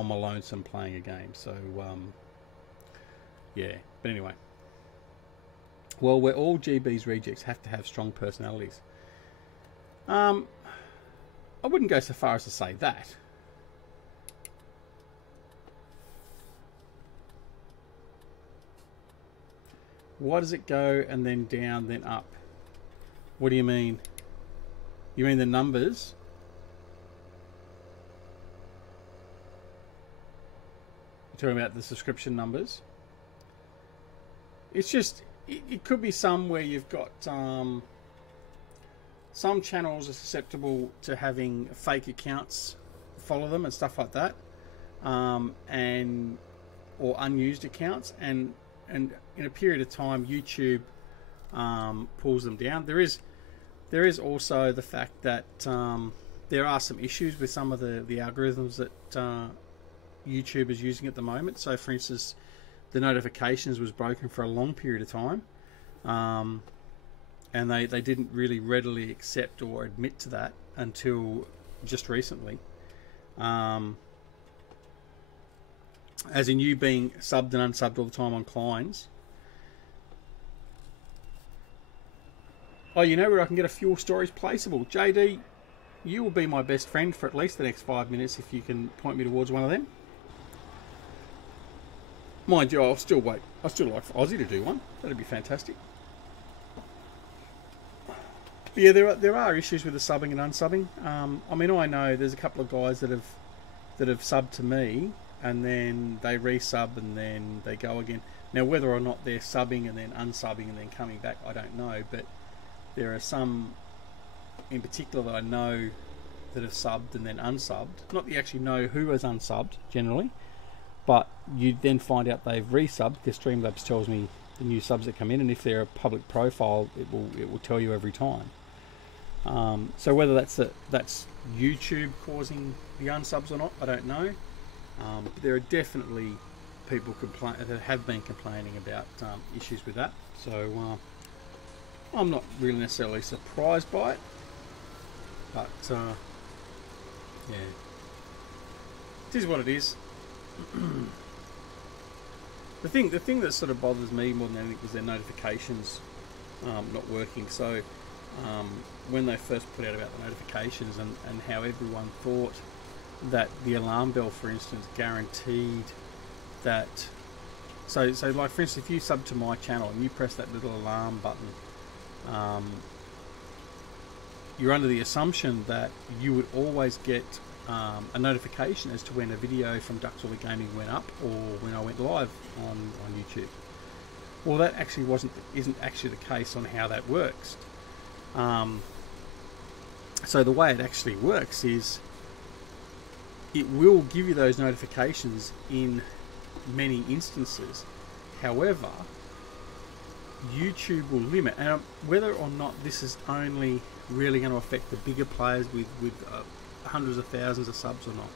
on my lonesome playing a game. So yeah, but anyway. Well, where all GB's rejects have to have strong personalities. I wouldn't go so far as to say that. Why does it go and then down, then up? What do you mean? You mean the numbers? You're talking about the subscription numbers? It's just, it could be some where you've got some channels are susceptible to having fake accounts follow them and stuff like that, and or unused accounts, and in a period of time YouTube pulls them down. There is also the fact that there are some issues with some of the algorithms that YouTube is using at the moment. So for instance, the notifications was broken for a long period of time, and they didn't really readily accept or admit to that until just recently. As in you being subbed and unsubbed all the time on Klein's. Oh, you know where I can get a fuel storage placeable? JD, you will be my best friend for at least the next 5 minutes if you can point me towards one of them. Mind you, I'll still wait. I still like for Aussie to do one. That'd be fantastic. But yeah, there are issues with the subbing and unsubbing. I mean, I know there's a couple of guys that have subbed to me, and then they resub and then they go again. Now, whether or not they're subbing and then unsubbing and then coming back, I don't know. But there are some in particular that I know that have subbed and then unsubbed. Not that you actually know who has unsubbed generally, but you then find out they've resubbed because Streamlabs tells me the new subs that come in, and if they're a public profile, it will tell you every time. So whether that's YouTube causing the unsubs or not, I don't know. But there are definitely people that have been complaining about issues with that. So I'm not really necessarily surprised by it, but yeah, it is what it is. The thing that sort of bothers me more than anything is their notifications not working. So when they first put out about the notifications and how everyone thought that the alarm bell, for instance, guaranteed that. So like for instance, if you sub to my channel and you press that little alarm button, you're under the assumption that you would always get a notification as to when a video from Duxley Gaming went up or when I went live on YouTube. Well, that actually isn't actually the case on how that works. So the way it actually works is it will give you those notifications in many instances. However, YouTube will limit, and whether or not this is only really going to affect the bigger players with hundreds of thousands of subs or not,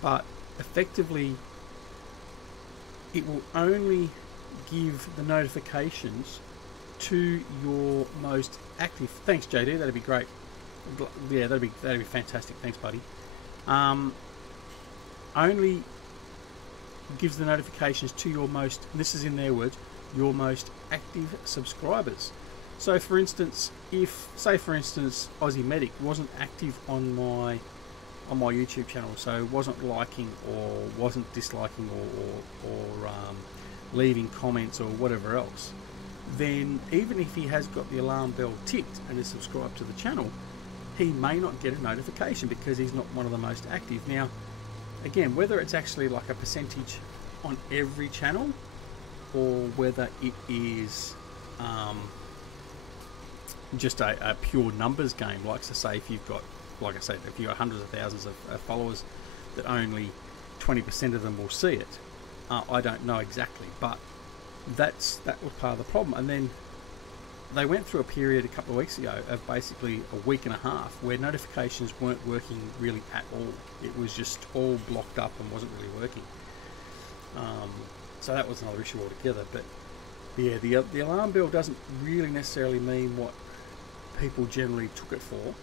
but effectively it will only give the notifications to your most active. Thanks, JD. That'd be great. Yeah, that'd be fantastic. Thanks, buddy. Only gives the notifications to your most, and this is in their words, your most active subscribers. So for instance, say for instance Aussie Medic wasn't active on my YouTube channel, so wasn't liking or wasn't disliking or leaving comments or whatever else, then even if he has got the alarm bell ticked and is subscribed to the channel, he may not get a notification because he's not one of the most active. Now again, whether it's actually like a percentage on every channel or whether it is just a pure numbers game, like to say if you've got, like I say, if you've got hundreds of thousands of followers, that only 20% of them will see it. I don't know exactly, but that was part of the problem. And then they went through a period a couple of weeks ago of basically a week and a half where notifications weren't working really at all. It was just all blocked up and wasn't really working. So that was another issue altogether. But yeah, the alarm bell doesn't really necessarily mean what people generally took it for,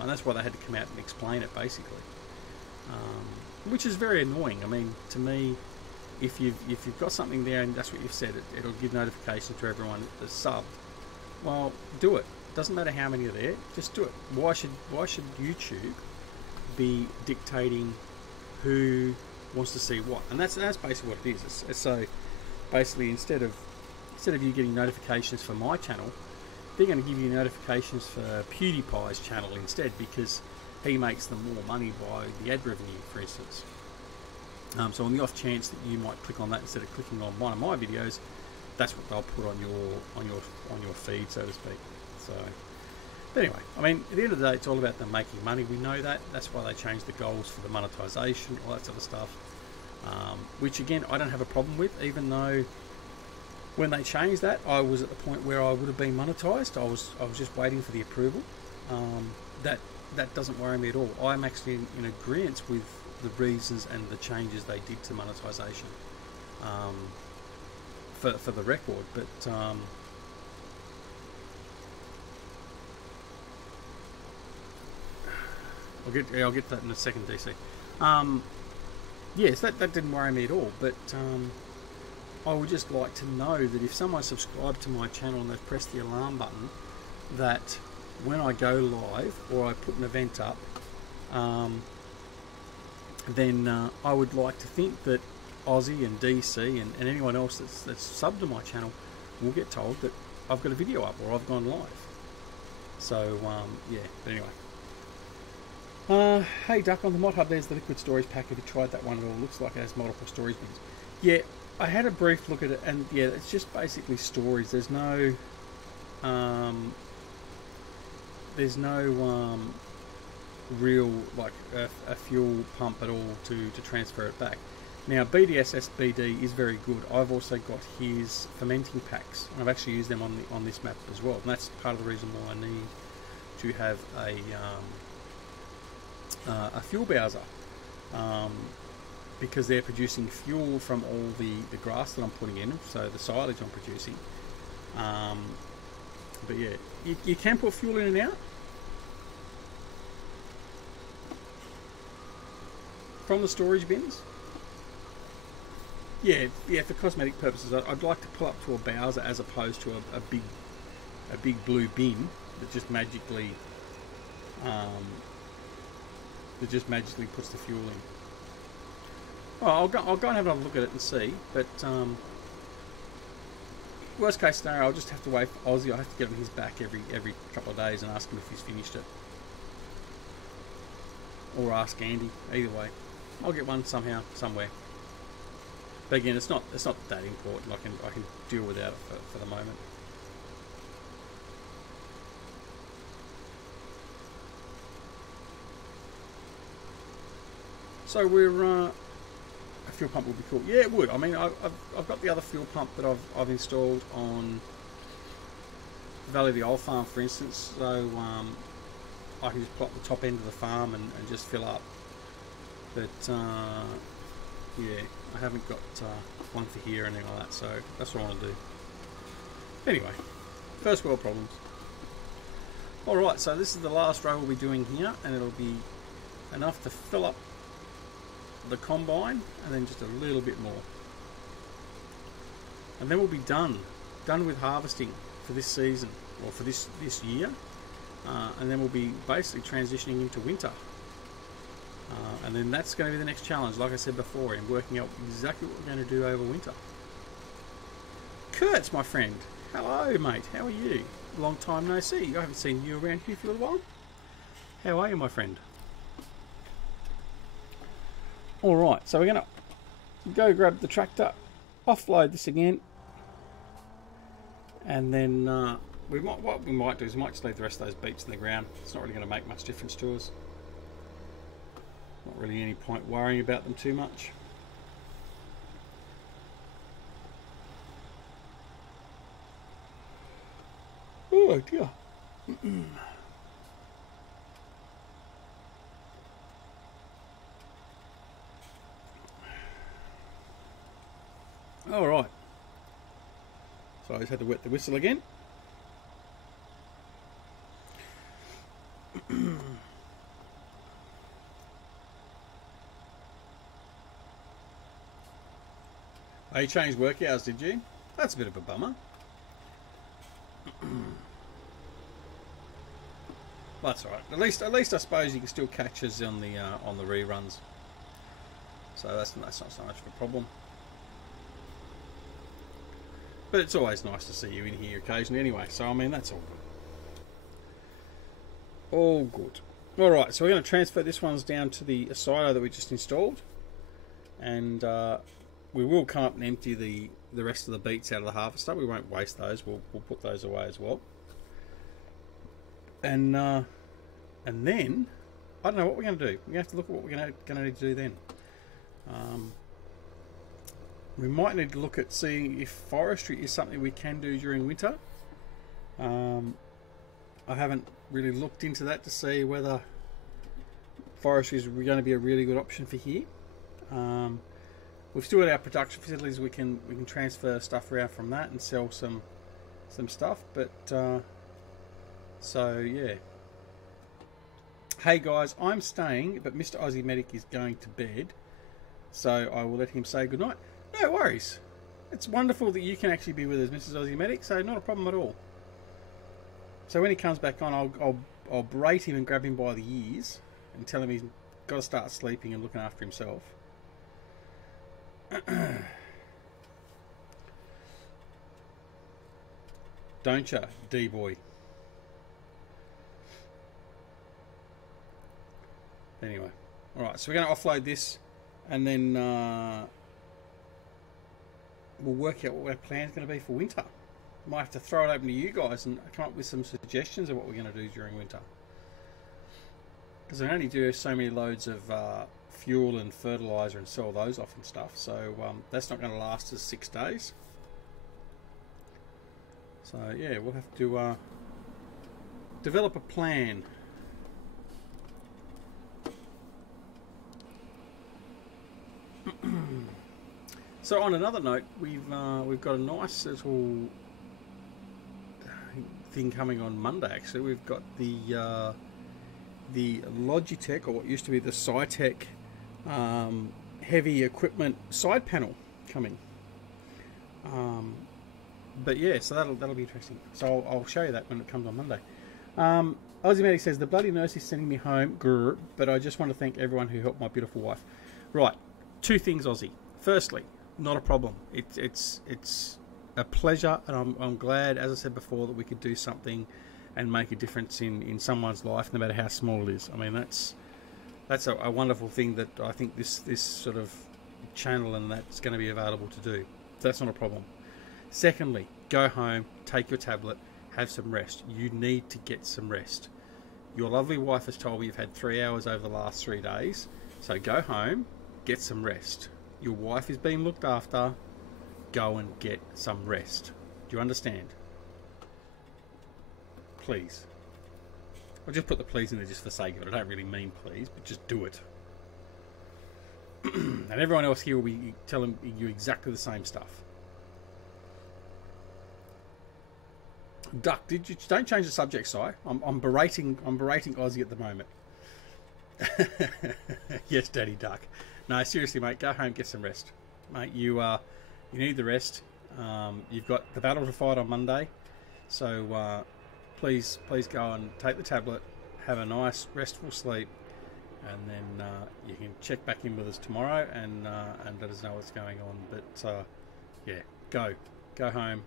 and that's why they had to come out and explain it basically. which is very annoying. I mean, to me, if you've got something there and that's what you've said, it'll give notifications to everyone that's subbed. Well, do it. Doesn't matter how many are there. Just do it. Why should YouTube be dictating who wants to see what? And that's basically what it is. So basically, instead of you getting notifications for my channel, they're going to give you notifications for PewDiePie's channel instead, because he makes them more money by the ad revenue, for instance. So on the off chance that you might click on that instead of clicking on one of my videos, that's what they'll put on your feed, so to speak. So, but anyway, I mean, at the end of the day, it's all about them making money. We know that. That's why they changed the goals for the monetization, all that sort of stuff. Which again, I don't have a problem with, even though when they changed that, I was at the point where I would have been monetized. I was just waiting for the approval. That doesn't worry me at all. I'm actually in agreement with the reasons and the changes they did to monetization, for the record. But I'll get that in a second, DC. Yes, that didn't worry me at all, but I would just like to know that if someone subscribed to my channel and they've pressed the alarm button, that when I go live or I put an event up, then I would like to think that Aussie and DC and anyone else that's subbed to my channel will get told that I've got a video up or I've gone live. So yeah, but anyway. Hey Duck, on the Mod Hub there's the liquid storage pack. Have you tried that one at all? Looks like it has multiple storage bins. Yeah, I had a brief look at it, and yeah, it's just basically storage. There's no real like a fuel pump at all to transfer it back. Now BDSS BD is very good. I've also got his fermenting packs, and I've actually used them on this map as well, and that's part of the reason why I need to have a fuel bowser, because they're producing fuel from all the grass that I'm putting in, so the silage I'm producing. But yeah, you can put fuel in and out from the storage bins. Yeah, for cosmetic purposes, I'd like to pull up to a bowser as opposed to a big blue bin that just magically puts the fuel in. Oh, I'll go and have a look at it and see. But worst case scenario, I'll just have to wait for Aussie. I have to get him his back every couple of days and ask him if he's finished it, or ask Andy. Either way, I'll get one somehow, somewhere. But again, it's not that important. I can deal without it for the moment. So we're a fuel pump would be cool. Yeah, it would. I mean, I've got the other fuel pump that I've installed on Valley of the Old Farm, for instance. So I can just plop the top end of the farm and just fill up. But yeah, I haven't got one for here or anything like that. So that's what I want to do. Anyway, first world problems. All right, so this is the last row we'll be doing here, and it'll be enough to fill up the combine, and then just a little bit more, and then we'll be done with harvesting for this season, or for this year, and then we'll be basically transitioning into winter, and then that's going to be the next challenge, like I said before, in working out exactly what we're going to do over winter. Kurtz, my friend, hello mate, how are you? Long time no see. I haven't seen you around here for a little while. How are you, my friend? Alright, so we're going to go grab the tractor, offload this again, and then what we might do is we might just leave the rest of those beets in the ground. It's not really going to make much difference to us. Not really any point worrying about them too much. Oh dear. All right. So I just had to wet the whistle again. Oh, you changed work hours, did you? That's a bit of a bummer. That's all right. At least I suppose you can still catch us on the reruns. So that's not so much of a problem. But it's always nice to see you in here occasionally anyway. So I mean, that's all good. All good. All right. So we're going to transfer this one's down to the silo that we just installed, and we will come up and empty the rest of the beets out of the harvester. We won't waste those. We'll put those away as well. And then I don't know what we're going to do. We're going to have to look at what we're going to need to do then. We might need to look at seeing if forestry is something we can do during winter. I haven't really looked into that to see whether forestry is going to be a really good option for here. We've still got our production facilities. We can transfer stuff around from that and sell some stuff. But so yeah. Hey guys, I'm staying, but Mr. Aussie Medic is going to bed, so I will let him say goodnight. No worries. It's wonderful that you can actually be with us, Mrs. Aussie Medic, so not a problem at all. So when he comes back on, I'll berate him and grab him by the ears and tell him he's got to start sleeping and looking after himself. Don't ya, DoughBoy? Anyway, alright, so we're going to offload this and then we'll work out what our plan's going to be for winter. Might have to throw it open to you guys and come up with some suggestions of what we're going to do during winter. Because I only do so many loads of fuel and fertiliser and sell those off and stuff, so that's not going to last us 6 days. So yeah, we'll have to develop a plan. So on another note, we've got a nice little thing coming on Monday. Actually, we've got the Logitech, or what used to be the Cytec heavy equipment side panel coming. But yeah, so that'll be interesting. So I'll show you that when it comes on Monday. Aussie Medic says the bloody nurse is sending me home, grr, but I just want to thank everyone who helped my beautiful wife. Right, two things, Aussie. Firstly, not a problem. It's a pleasure, and I'm glad, as I said before, that we could do something and make a difference in someone's life, no matter how small it is. I mean, that's a wonderful thing that I think this sort of channel and that's going to be available to do. So that's not a problem. Secondly, go home, take your tablet, have some rest. You need to get some rest. Your lovely wife has told me you've had 3 hours over the last 3 days, so go home, get some rest. Your wife is being looked after. Go and get some rest. Do you understand? Please. I'll just put the please in there just for the sake of it. I don't really mean please, but just do it. And everyone else here will be telling you exactly the same stuff. Duck, don't change the subject, Si. I'm berating Aussie at the moment. Yes, Daddy Duck. No, seriously, mate, go home, get some rest, mate. You need the rest. You've got the battle to fight on Monday, so please go and take the tablet, have a nice restful sleep, and then you can check back in with us tomorrow and let us know what's going on. But yeah, go home.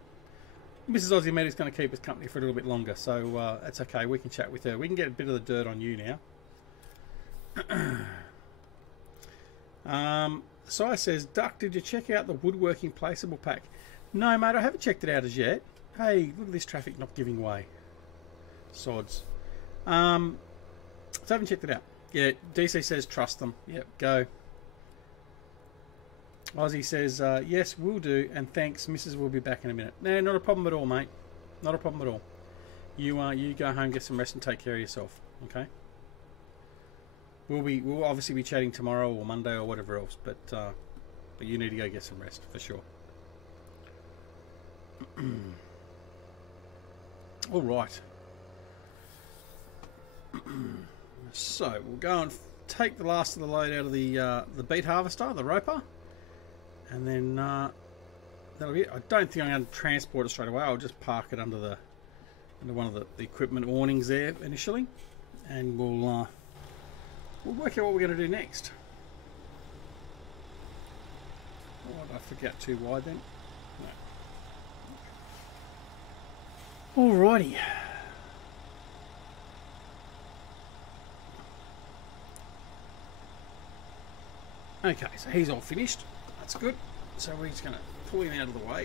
Mrs. Aussie Medic's going to keep us company for a little bit longer, so that's okay. We can chat with her. We can get a bit of the dirt on you now. Si says, Duck, did you check out the woodworking placeable pack? No, mate, I haven't checked it out as yet. Hey, look at this traffic not giving way. Sods. So I haven't checked it out. Yeah, DC says trust them. Yep, go. Aussie says, yes, will do, and thanks, Mrs. will be back in a minute. No, not a problem at all, mate. Not a problem at all. You go home, get some rest, and take care of yourself, okay? We'll obviously be chatting tomorrow or Monday or whatever else, but you need to go get some rest for sure. All right. So we'll go and take the last of the load out of the beet harvester, the roper, and then that'll be it. I don't think I'm going to transport it straight away. I'll just park it under one of the equipment awnings there initially, and we'll work out what we're going to do next. Oh, did I forget too wide then? No. Alrighty. Okay, so he's all finished. That's good. So we're just going to pull him out of the way.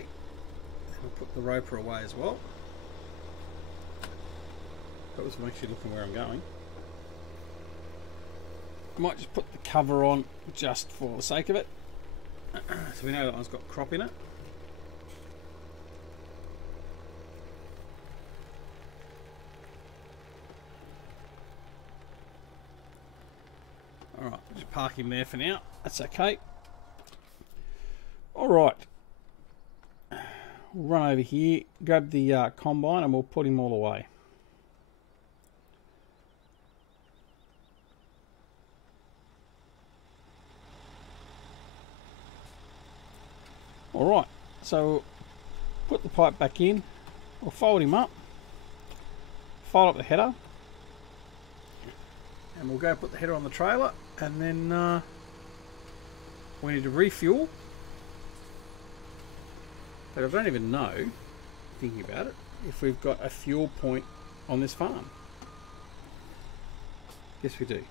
And we'll put the roper away as well. That was actually looking where I'm going. I might just put the cover on just for the sake of it. So we know that one's got crop in it. Alright, just park him there for now. That's okay. Alright. We'll run over here, grab the combine, and we'll put him all away. Alright, so put the pipe back in, we'll fold him up, fold up the header, and we'll go put the header on the trailer, and then we need to refuel. But I don't even know, thinking about it, if we've got a fuel point on this farm. Yes, we do.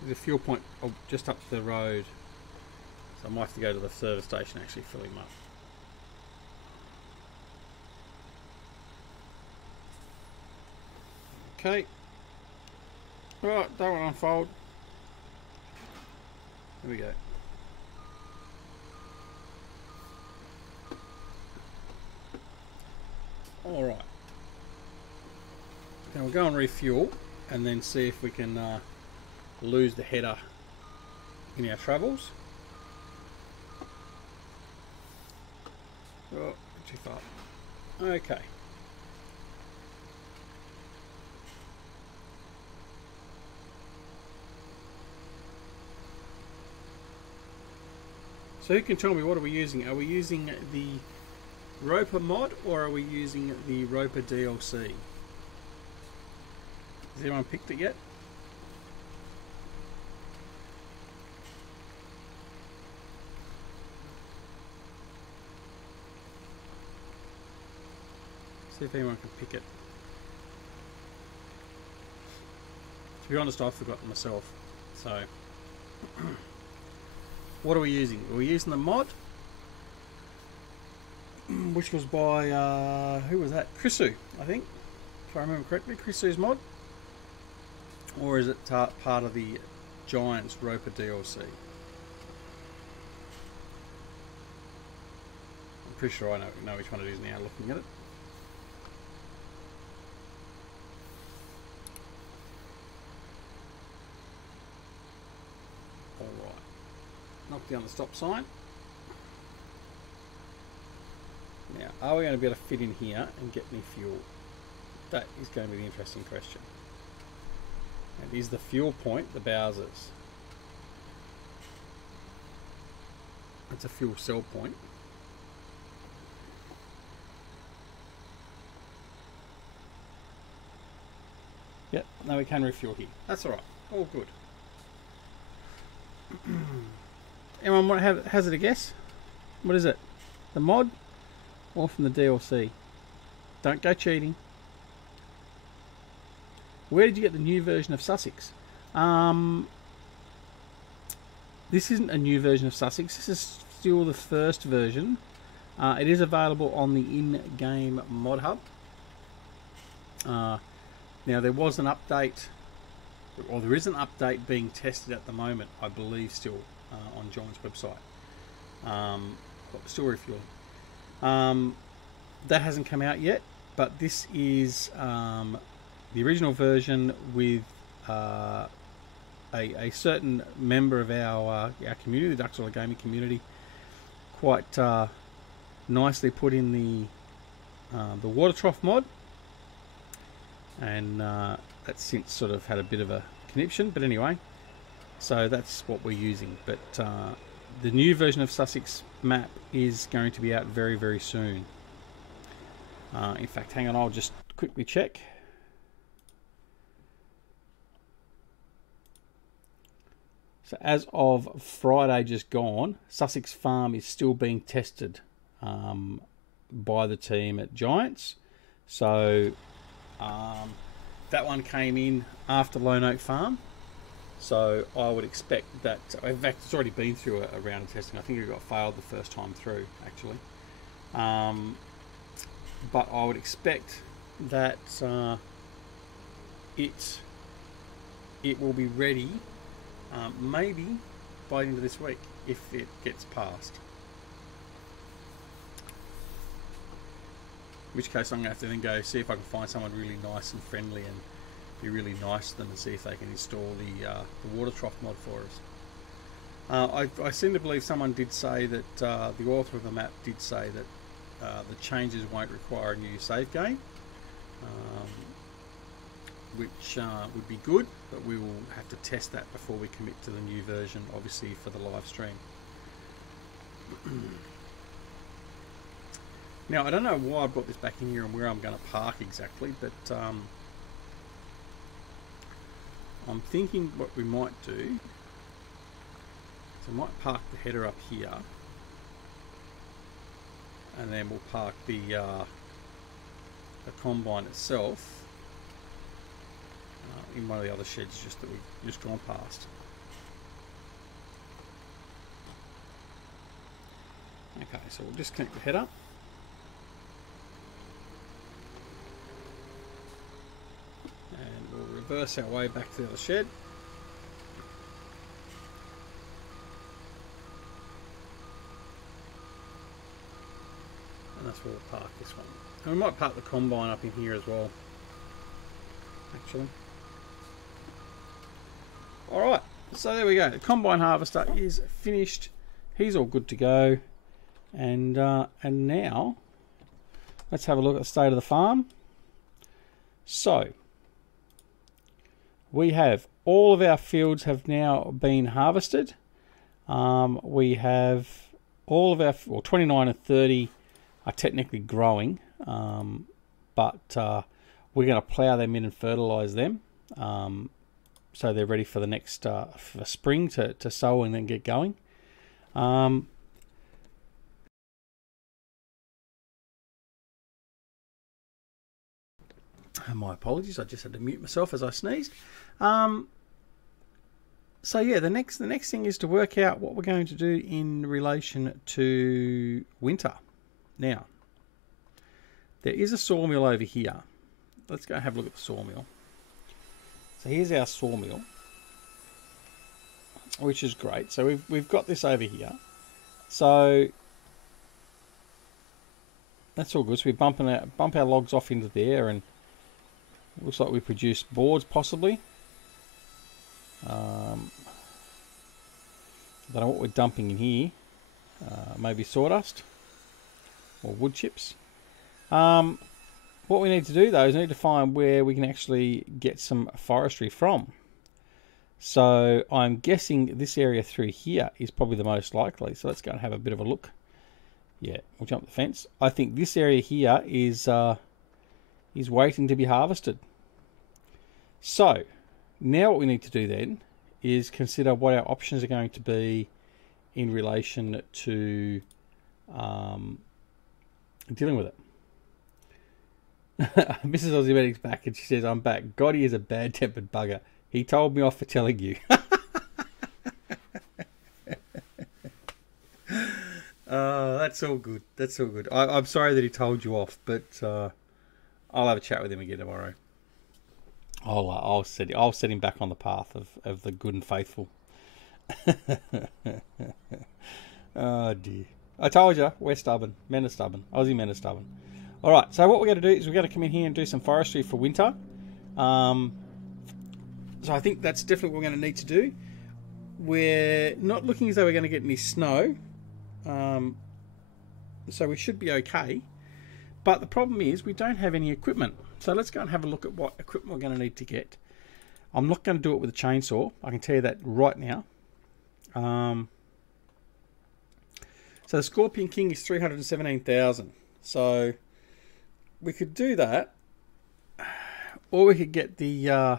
There's a fuel point just up the road. So I might have to go to the service station and actually fill him up. Okay. Right, that one unfold. Here we go. Alright. Now we'll go and refuel and then see if we can lose the header in our travels. Oh, too far. Okay. So who can tell me, what are we using? Are we using the roper mod or are we using the roper DLC? Has anyone picked it yet? See if anyone can pick it. To be honest, I've forgotten myself. So, what are we using? Are we using the mod? Which was by, who was that? Grizzly, I think. If I remember correctly, Grizzly's mod. Or is it part of the Giants Roper DLC? I'm pretty sure I know which one it is now looking at it. Alright. Knock down the stop sign. Now, are we going to be able to fit in here and get any fuel? That is going to be the interesting question. And is the fuel point the Bowsers? It's a fuel cell point. Yep, no, we can refuel here. That's alright. All good. Anyone hazard a guess? What is it? The mod or from the DLC? Don't go cheating. Where did you get the new version of Sussex? This isn't a new version of Sussex. This is still the first version. It is available on the in-game mod hub. Now there was an update, or there is an update being tested at the moment, I believe, still on John's website. But we're still refueling. That hasn't come out yet, but this is the original version with a certain member of our community, the Duxwell gaming community, quite nicely put in the water trough mod, and that's since sort of had a bit of a conniption. But anyway, so that's what we're using. But the new version of Sussex map is going to be out very, very soon. In fact, hang on, I'll just quickly check. So as of Friday just gone, Sussex Farm is still being tested by the team at Giants. So that one came in after Lone Oak Farm. So I would expect that, in fact, it's already been through a round of testing. I think it got failed the first time through, actually. But I would expect that it will be ready maybe by the end of this week if it gets passed. In which case I'm going to have to then go see if I can find someone really nice and friendly and be really nice to them and see if they can install the water trough mod for us. I seem to believe someone did say that the author of the map did say that the changes won't require a new save game, which would be good, but we will have to test that before we commit to the new version, obviously for the live stream. Now I don't know why I've got this back in here and where I'm going to park exactly, but I'm thinking what we might do is I might park the header up here, and then we'll park the combine itself in one of the other sheds just that we've just gone past. Okay, so we'll disconnect the header. And we'll reverse our way back to the other shed. And that's where we'll park this one. And we might park the combine up in here as well, actually. Alright, so there we go. The combine harvester is finished. He's all good to go. And now, let's have a look at the state of the farm. So, we have all of our fields have now been harvested. We have all of our, well, 29 and 30 are technically growing, but we're going to plough them in and fertilise them, so they're ready for the next for spring to sow and then get going. My apologies, I just had to mute myself as I sneezed. So yeah, the next thing is to work out what we're going to do in relation to winter. Now, there is a sawmill over here. Let's go and have a look at the sawmill. So here's our sawmill, which is great. So we've got this over here. So that's all good. So we bump our logs off into there, and it looks like we produce boards possibly. I don't know what we're dumping in here. Maybe sawdust or wood chips. What we need to do though is need to find where we can actually get some forestry from. So I'm guessing this area through here is probably the most likely. So let's go and have a bit of a look. Yeah, we'll jump the fence. I think this area here is waiting to be harvested. So now what we need to do then is consider what our options are going to be in relation to dealing with it. Mrs. Aussie Medic's back and she says, I'm back. Gotti is a bad-tempered bugger. He told me off for telling you. That's all good. That's all good. I'm sorry that he told you off, but I'll have a chat with him again tomorrow. I'll set him back on the path of the good and faithful. Oh dear. I told you, we're stubborn. Men are stubborn. Aussie men are stubborn. Alright, so what we're going to do is we're going to come in here and do some forestry for winter. So I think that's definitely what we're going to need to do. We're not looking as though we're going to get any snow. So we should be okay. But the problem is we don't have any equipment. So let's go and have a look at what equipment we're going to need to get. I'm not going to do it with a chainsaw. I can tell you that right now. So the Scorpion King is 317,000. So we could do that, or we could get the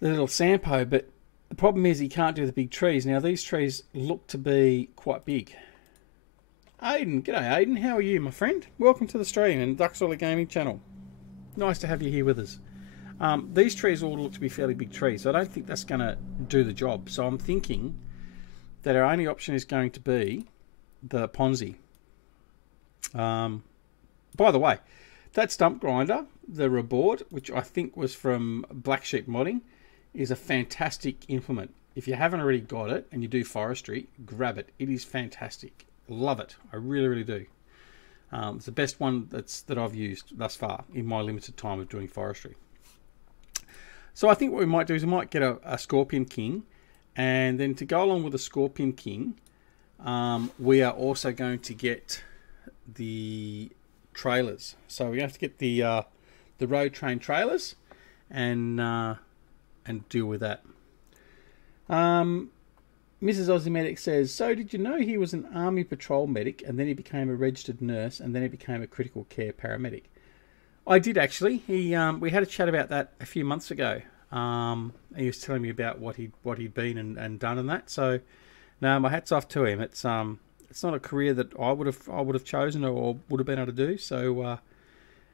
little Sampo. But the problem is he can't do the big trees. Now these trees look to be quite big. Aiden, g'day Aiden. How are you, my friend? Welcome to the stream and DoughBoy Gaming channel. Nice to have you here with us. These trees all look to be fairly big trees, so I don't think that's going to do the job. So I'm thinking that our only option is going to be the Ponzi. By the way, that stump grinder, the Reboard, which I think was from Black Sheep Modding, is a fantastic implement. If you haven't already got it and you do forestry, grab it. It is fantastic. Love it. I really, really do. It's the best one that I've used thus far in my limited time of doing forestry. So I think what we might do is we might get a Scorpion King, and then to go along with the Scorpion King, we are also going to get the trailers. So we have to get the road train trailers and deal with that. Mrs. Aussie Medic says, so did you know he was an army patrol medic and then he became a registered nurse and then he became a critical care paramedic? I did actually. We had a chat about that a few months ago. He was telling me about what he'd been and done and that. So, no, my hat's off to him. It's not a career that I would have chosen or would have been able to do. So,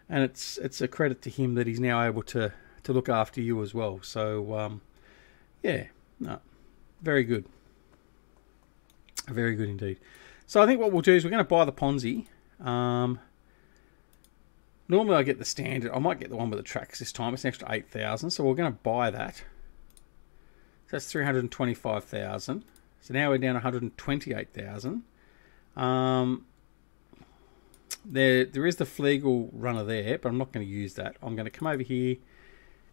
and it's a credit to him that he's now able to look after you as well. So, yeah, no, very good, very good indeed. So I think what we'll do is we're going to buy the Ponzi. Normally I get the standard. I might get the one with the tracks this time. It's an extra 8,000. So we're going to buy that. So that's 325,000. So now we're down 128,000. There is the Flegel runner there, but I'm not going to use that. I'm going to come over here,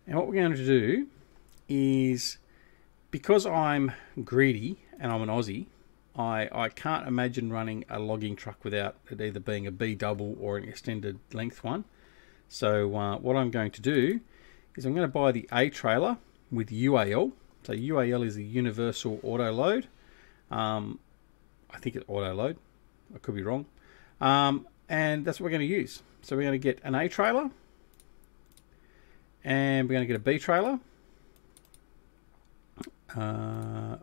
and what we're going to do is, because I'm greedy and I'm an Aussie, I can't imagine running a logging truck without it either being a B double or an extended length one. So what I'm going to do is I'm going to buy the A trailer with UAL. So UAL is the Universal Auto Load. I think it's Auto Load. I could be wrong. And that's what we're going to use. So we're going to get an A trailer, and we're going to get a B trailer,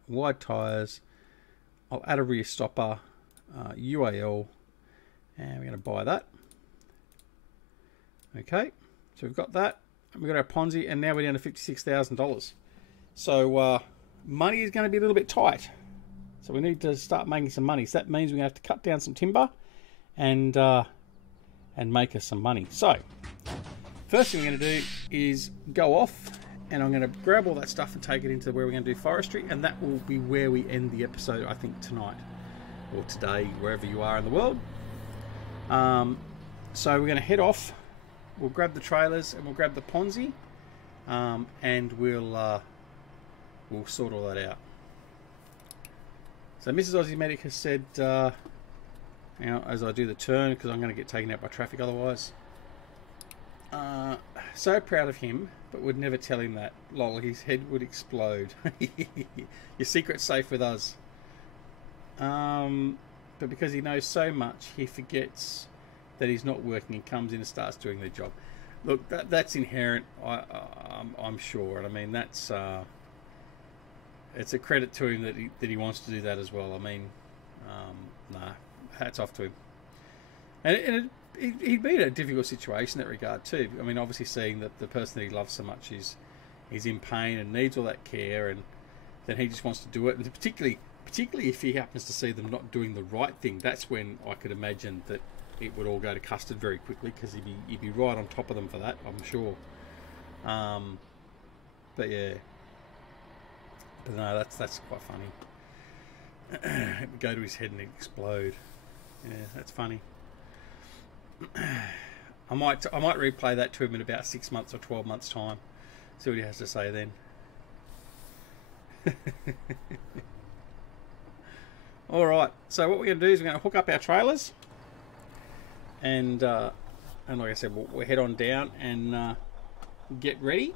wide tyres. I'll add a rear stopper, UAL, and we're going to buy that. Okay, so we've got that. We've got our Ponzi, and now we're down to $56,000. So money is going to be a little bit tight. So we need to start making some money. So that means we're going to have to cut down some timber and make us some money. So first thing we're going to do is go off, and I'm going to grab all that stuff and take it into where we're going to do forestry, and that will be where we end the episode, I think, tonight or today, wherever you are in the world. So we're going to head off. We'll grab the trailers and we'll grab the Ponzi, and we'll sort all that out. So Mrs. Aussie Medic has said, as I do the turn, because I'm going to get taken out by traffic otherwise. So proud of him, but would never tell him that. Lol, his head would explode. Your secret's safe with us. But because he knows so much, he forgets that he's not working and comes in and starts doing the job. Look, that's inherent, I'm sure. And I mean, that's it's a credit to him that he wants to do that as well. I mean, nah, hats off to him. And he'd be in a difficult situation in that regard too. I mean, obviously seeing that the person that he loves so much is in pain and needs all that care, and then he just wants to do it. And particularly if he happens to see them not doing the right thing, that's when I could imagine that it would all go to custard very quickly, because he'd be right on top of them for that, I'm sure. But yeah, but no, that's quite funny. It would go to his head and explode. Yeah, that's funny. I might replay that to him in about 6 months or 12 months time. See what he has to say then. All right. So what we're going to do is we're going to hook up our trailers, and like I said, we'll head on down and get ready.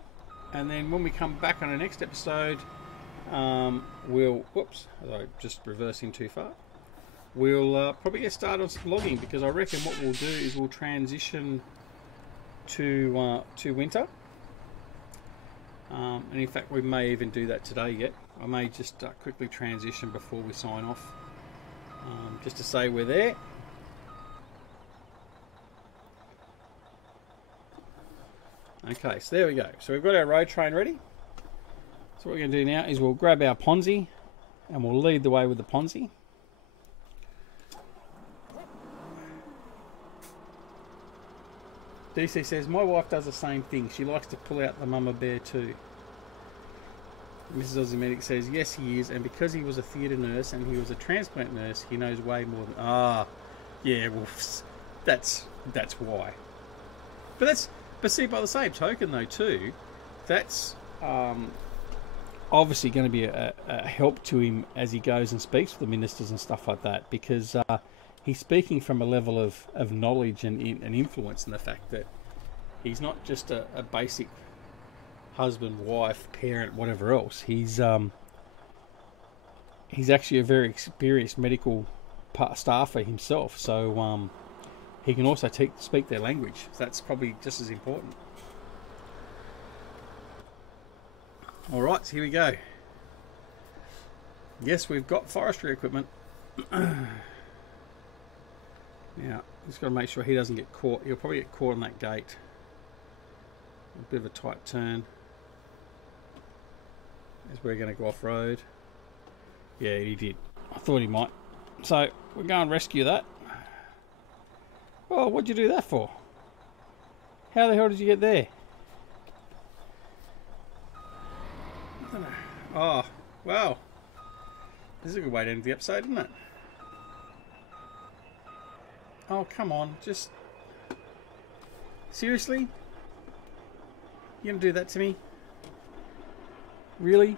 And then when we come back on the next episode, we'll, whoops, I'm just reversing too far. We'll probably get started on some logging, because I reckon what we'll do is we'll transition to winter. And in fact, we may even do that today yet. I may just quickly transition before we sign off, just to say we're there. Okay, so there we go. So we've got our road train ready. So what we're going to do now is we'll grab our Ponzi and we'll lead the way with the Ponzi. DC says, my wife does the same thing. She likes to pull out the mama bear too. Mrs. Aussie Medic says, yes he is, and because he was a theatre nurse and he was a transplant nurse, he knows way more than... Ah, yeah, well, that's why. But see, by the same token though too, that's obviously going to be a help to him as he goes and speaks with the ministers and stuff like that, because he's speaking from a level of knowledge and influence, in the fact that he's not just a basic husband, wife, parent, whatever else. He's actually a very experienced medical staffer himself, so he can also speak their language. So that's probably just as important. All right, so here we go. Yes, we've got forestry equipment. Now, just got to make sure he doesn't get caught. He'll probably get caught on that gate. A bit of a tight turn. As we're going to go off road. Yeah, he did. I thought he might. So we'll go and rescue that. Oh, what'd you do that for? How the hell did you get there? I don't know. Oh, wow. This is a good way to end the episode, isn't it? Oh, come on. Just... Seriously? You gonna do that to me? Really?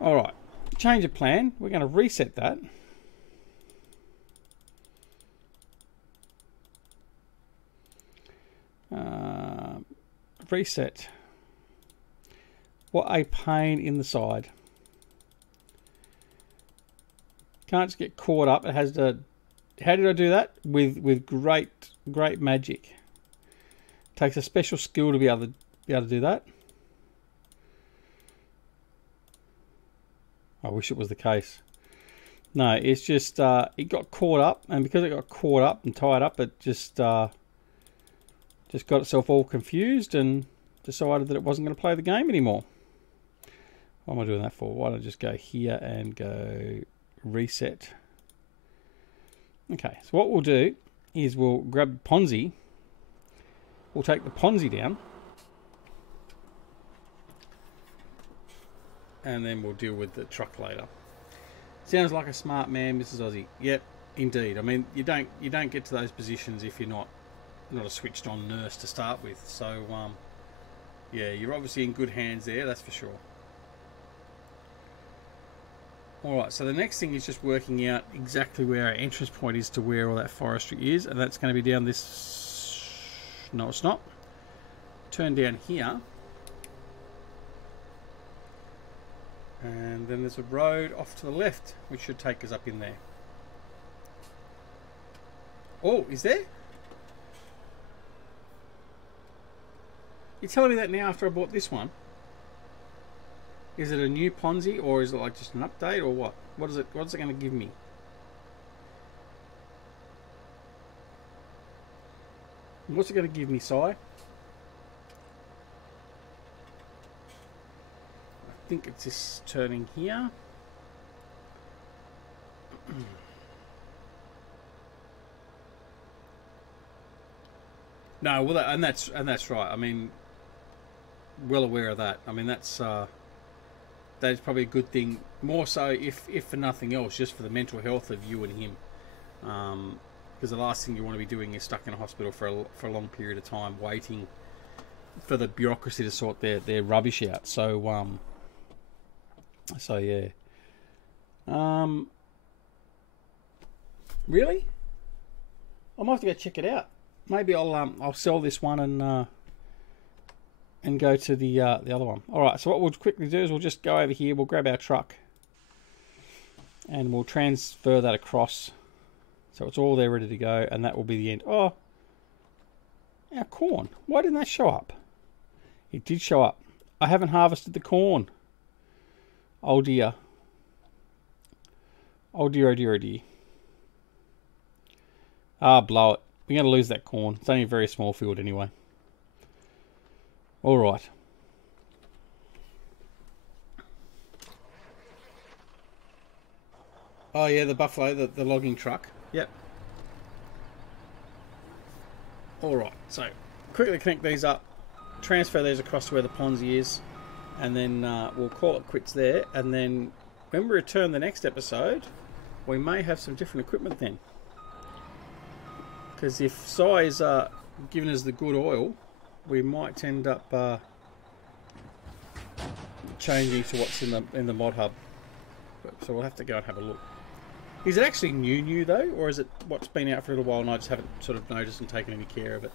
Alright. Change of plan. We're going to reset that. Reset. What a pain in the side. Can't just get caught up. It has to... How did I do that? With great magic. Takes a special skill to be able to do that. I wish it was the case. No, it's just it got caught up, and because it got caught up and tied up, it just got itself all confused and decided that it wasn't going to play the game anymore. What am I doing that for? Why don't I just go here and go reset? Okay, so what we'll do is we'll grab the Ponzi. We'll take the Ponzi down. And then we'll deal with the truck later. Sounds like a smart man, Mrs. Aussie. Yep, indeed. I mean, you don't get to those positions if you're not a switched on nurse to start with. So yeah, you're obviously in good hands there, that's for sure. Alright, so the next thing is just working out exactly where our entrance point is to where all that forestry is, and that's going to be down this... No, it's not. Turn down here. And then there's a road off to the left, which should take us up in there. Oh, is there? You're telling me that now after I bought this one? Is it a new Ponzi, or is it like just an update, or what? What's it going to give me? What's it going to give me, Si? I think it's just turning here. No, well, and that's right. I mean, well aware of that. I mean, that's probably a good thing. More so, if for nothing else, just for the mental health of you and him. Because the last thing you want to be doing is stuck in a hospital for a long period of time, waiting for the bureaucracy to sort their rubbish out. So so yeah. Really? I might have to go check it out. Maybe I'll sell this one and and go to the other one. All right, so what we'll quickly do is we'll just go over here, we'll grab our truck, and we'll transfer that across. So it's all there ready to go, and that will be the end. Oh, our corn. Why didn't that show up? It did show up. I haven't harvested the corn. Oh dear. Oh dear, oh dear, oh dear. Ah, blow it. We're going to lose that corn. It's only a very small field anyway. All right. Oh yeah, the buffalo, the logging truck. Yep. All right. So quickly connect these up, transfer these across to where the Ponzi is, and then we'll call it quits there. And then when we return the next episode, we may have some different equipment then. Because if Si is giving us the good oil, we might end up changing to what's in the mod hub. So we'll have to go and have a look. Is it actually new though, or is it what's been out for a little while and I just haven't sort of noticed and taken any care of it?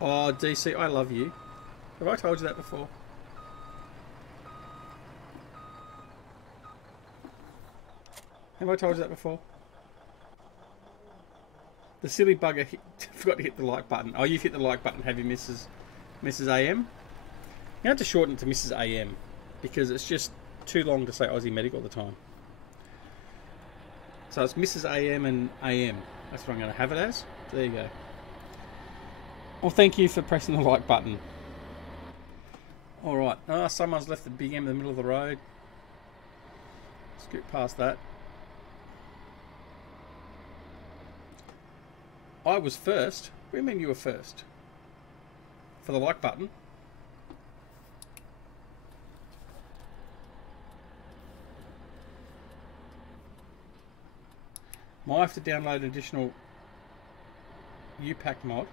Oh, DC, I love you. Have I told you that before? Have I told you that before? The silly bugger forgot to hit the like button. Oh, you've hit the like button, have you, Mrs. AM? You have to shorten it to Mrs. AM because it's just too long to say Aussie Medic all the time. So it's Mrs. AM and AM. That's what I'm going to have it as. There you go. Well, thank you for pressing the like button. Alright. Oh, someone's left the big M in the middle of the road. Scoot past that. I was first. What do you mean you were first? For the like button? Might have to download an additional UPack mod.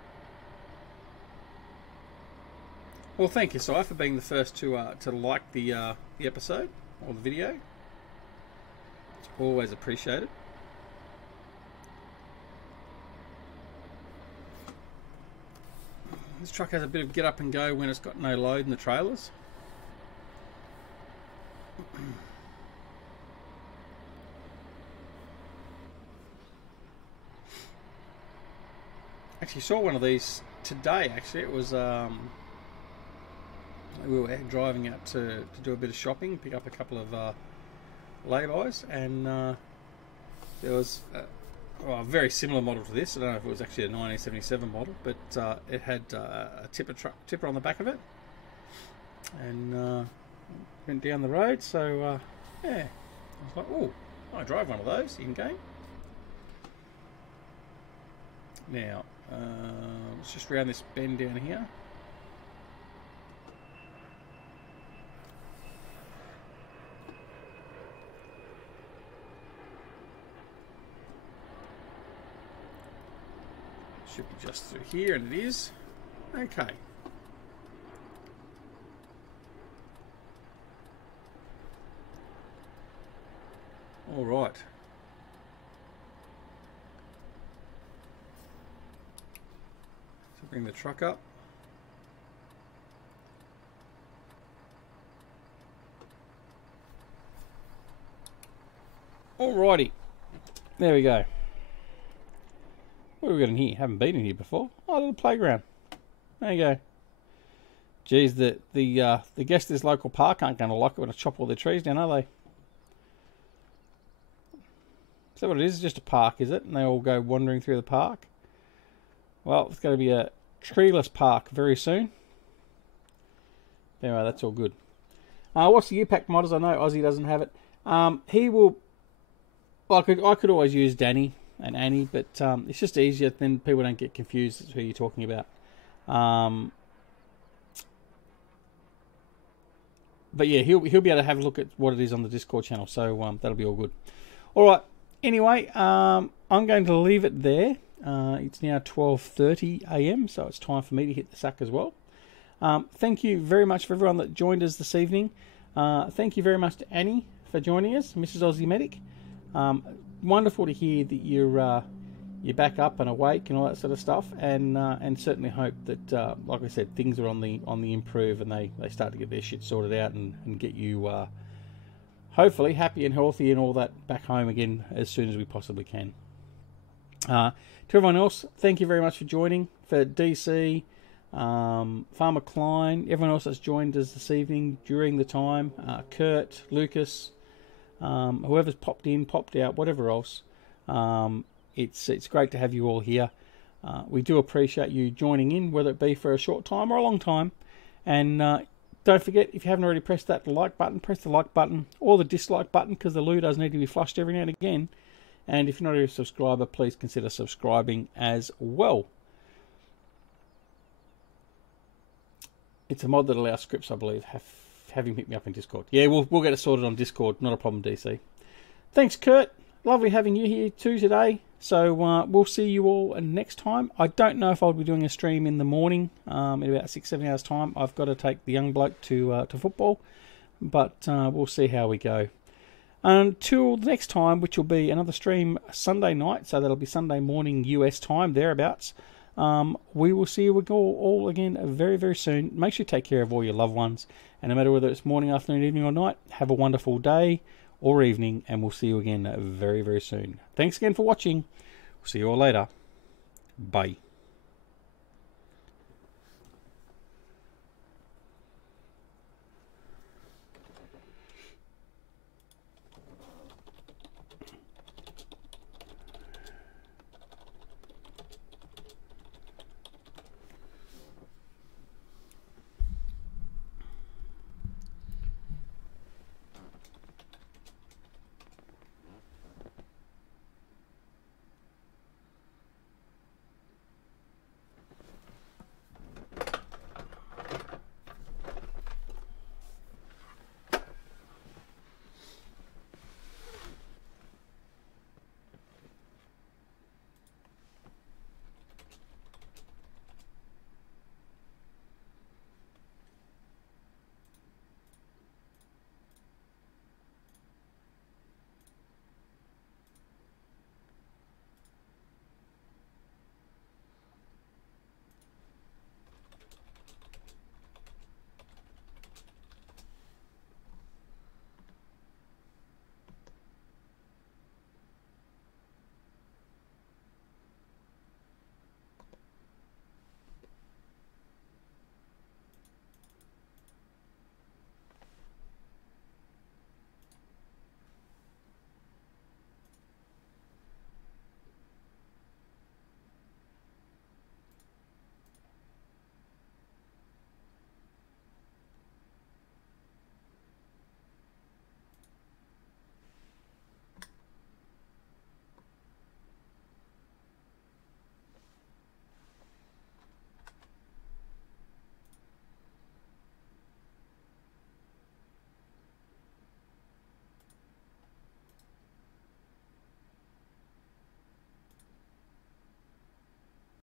Well, thank you, Si, for being the first to like the episode or the video. It's always appreciated. This truck has a bit of get up and go when it's got no load in the trailers. Actually saw one of these today. Actually, it was we were driving out to do a bit of shopping, pick up a couple of lay-bys, and there was a very similar model to this. I don't know if it was actually a 1977 model, but it had a tipper on the back of it, and went down the road. So yeah, I was like, oh, I drive one of those in game. Now let's just round this bend down here. Should be just through here, and it is. Okay. All right. So bring the truck up. Alrighty. There we go. What have we got in here? Haven't been in here before. Oh, a little playground. There you go. Geez, the guests at this local park aren't going to like it when I chop all their trees down, are they? Is that what it is? It's just a park, is it? And they all go wandering through the park? Well, it's going to be a treeless park very soon. Anyway, that's all good. What's the UPack modders? I know Aussie doesn't have it. He will... Well, I could always use Danny and Annie, but it's just easier, then people don't get confused as to who you're talking about. But yeah, he'll be able to have a look at what it is on the Discord channel, so that'll be all good. Alright, anyway, I'm going to leave it there. It's now 12:30 AM, so it's time for me to hit the sack as well. Thank you very much for everyone that joined us this evening. Thank you very much to Annie for joining us, Mrs. Aussie Medic. Wonderful to hear that you're back up and awake and all that sort of stuff, and certainly hope that, like I said, things are on the improve, and they start to get their shit sorted out and get you hopefully happy and healthy and all that back home again as soon as we possibly can. To everyone else, thank you very much for joining. For DC, Farmer Klein, everyone else that's joined us this evening during the time, Kurt, Lucas, whoever's popped in, popped out, whatever else. It's great to have you all here. We do appreciate you joining in, whether it be for a short time or a long time. And don't forget, if you haven't already pressed that like button, press the like button or the dislike button, because the loo does need to be flushed every now and again. And if you're not already a subscriber, please consider subscribing as well. It's a mod that allows scripts, I believe. Have him hit me up in Discord. Yeah, we'll get it sorted on Discord. Not a problem, DC. Thanks, Kurt. Lovely having you here too today. So we'll see you all next time. I don't know if I'll be doing a stream in the morning in about 6-7 hours time. I've got to take the young bloke to football, but we'll see how we go. Until next time, which will be another stream Sunday night, so that'll be Sunday morning US time, thereabouts. We will see you all again very, very soon. Make sure you take care of all your loved ones, and no matter whether it's morning, afternoon, evening or night, have a wonderful day or evening, and we'll see you again very, very soon. Thanks again for watching. We'll see you all later. Bye.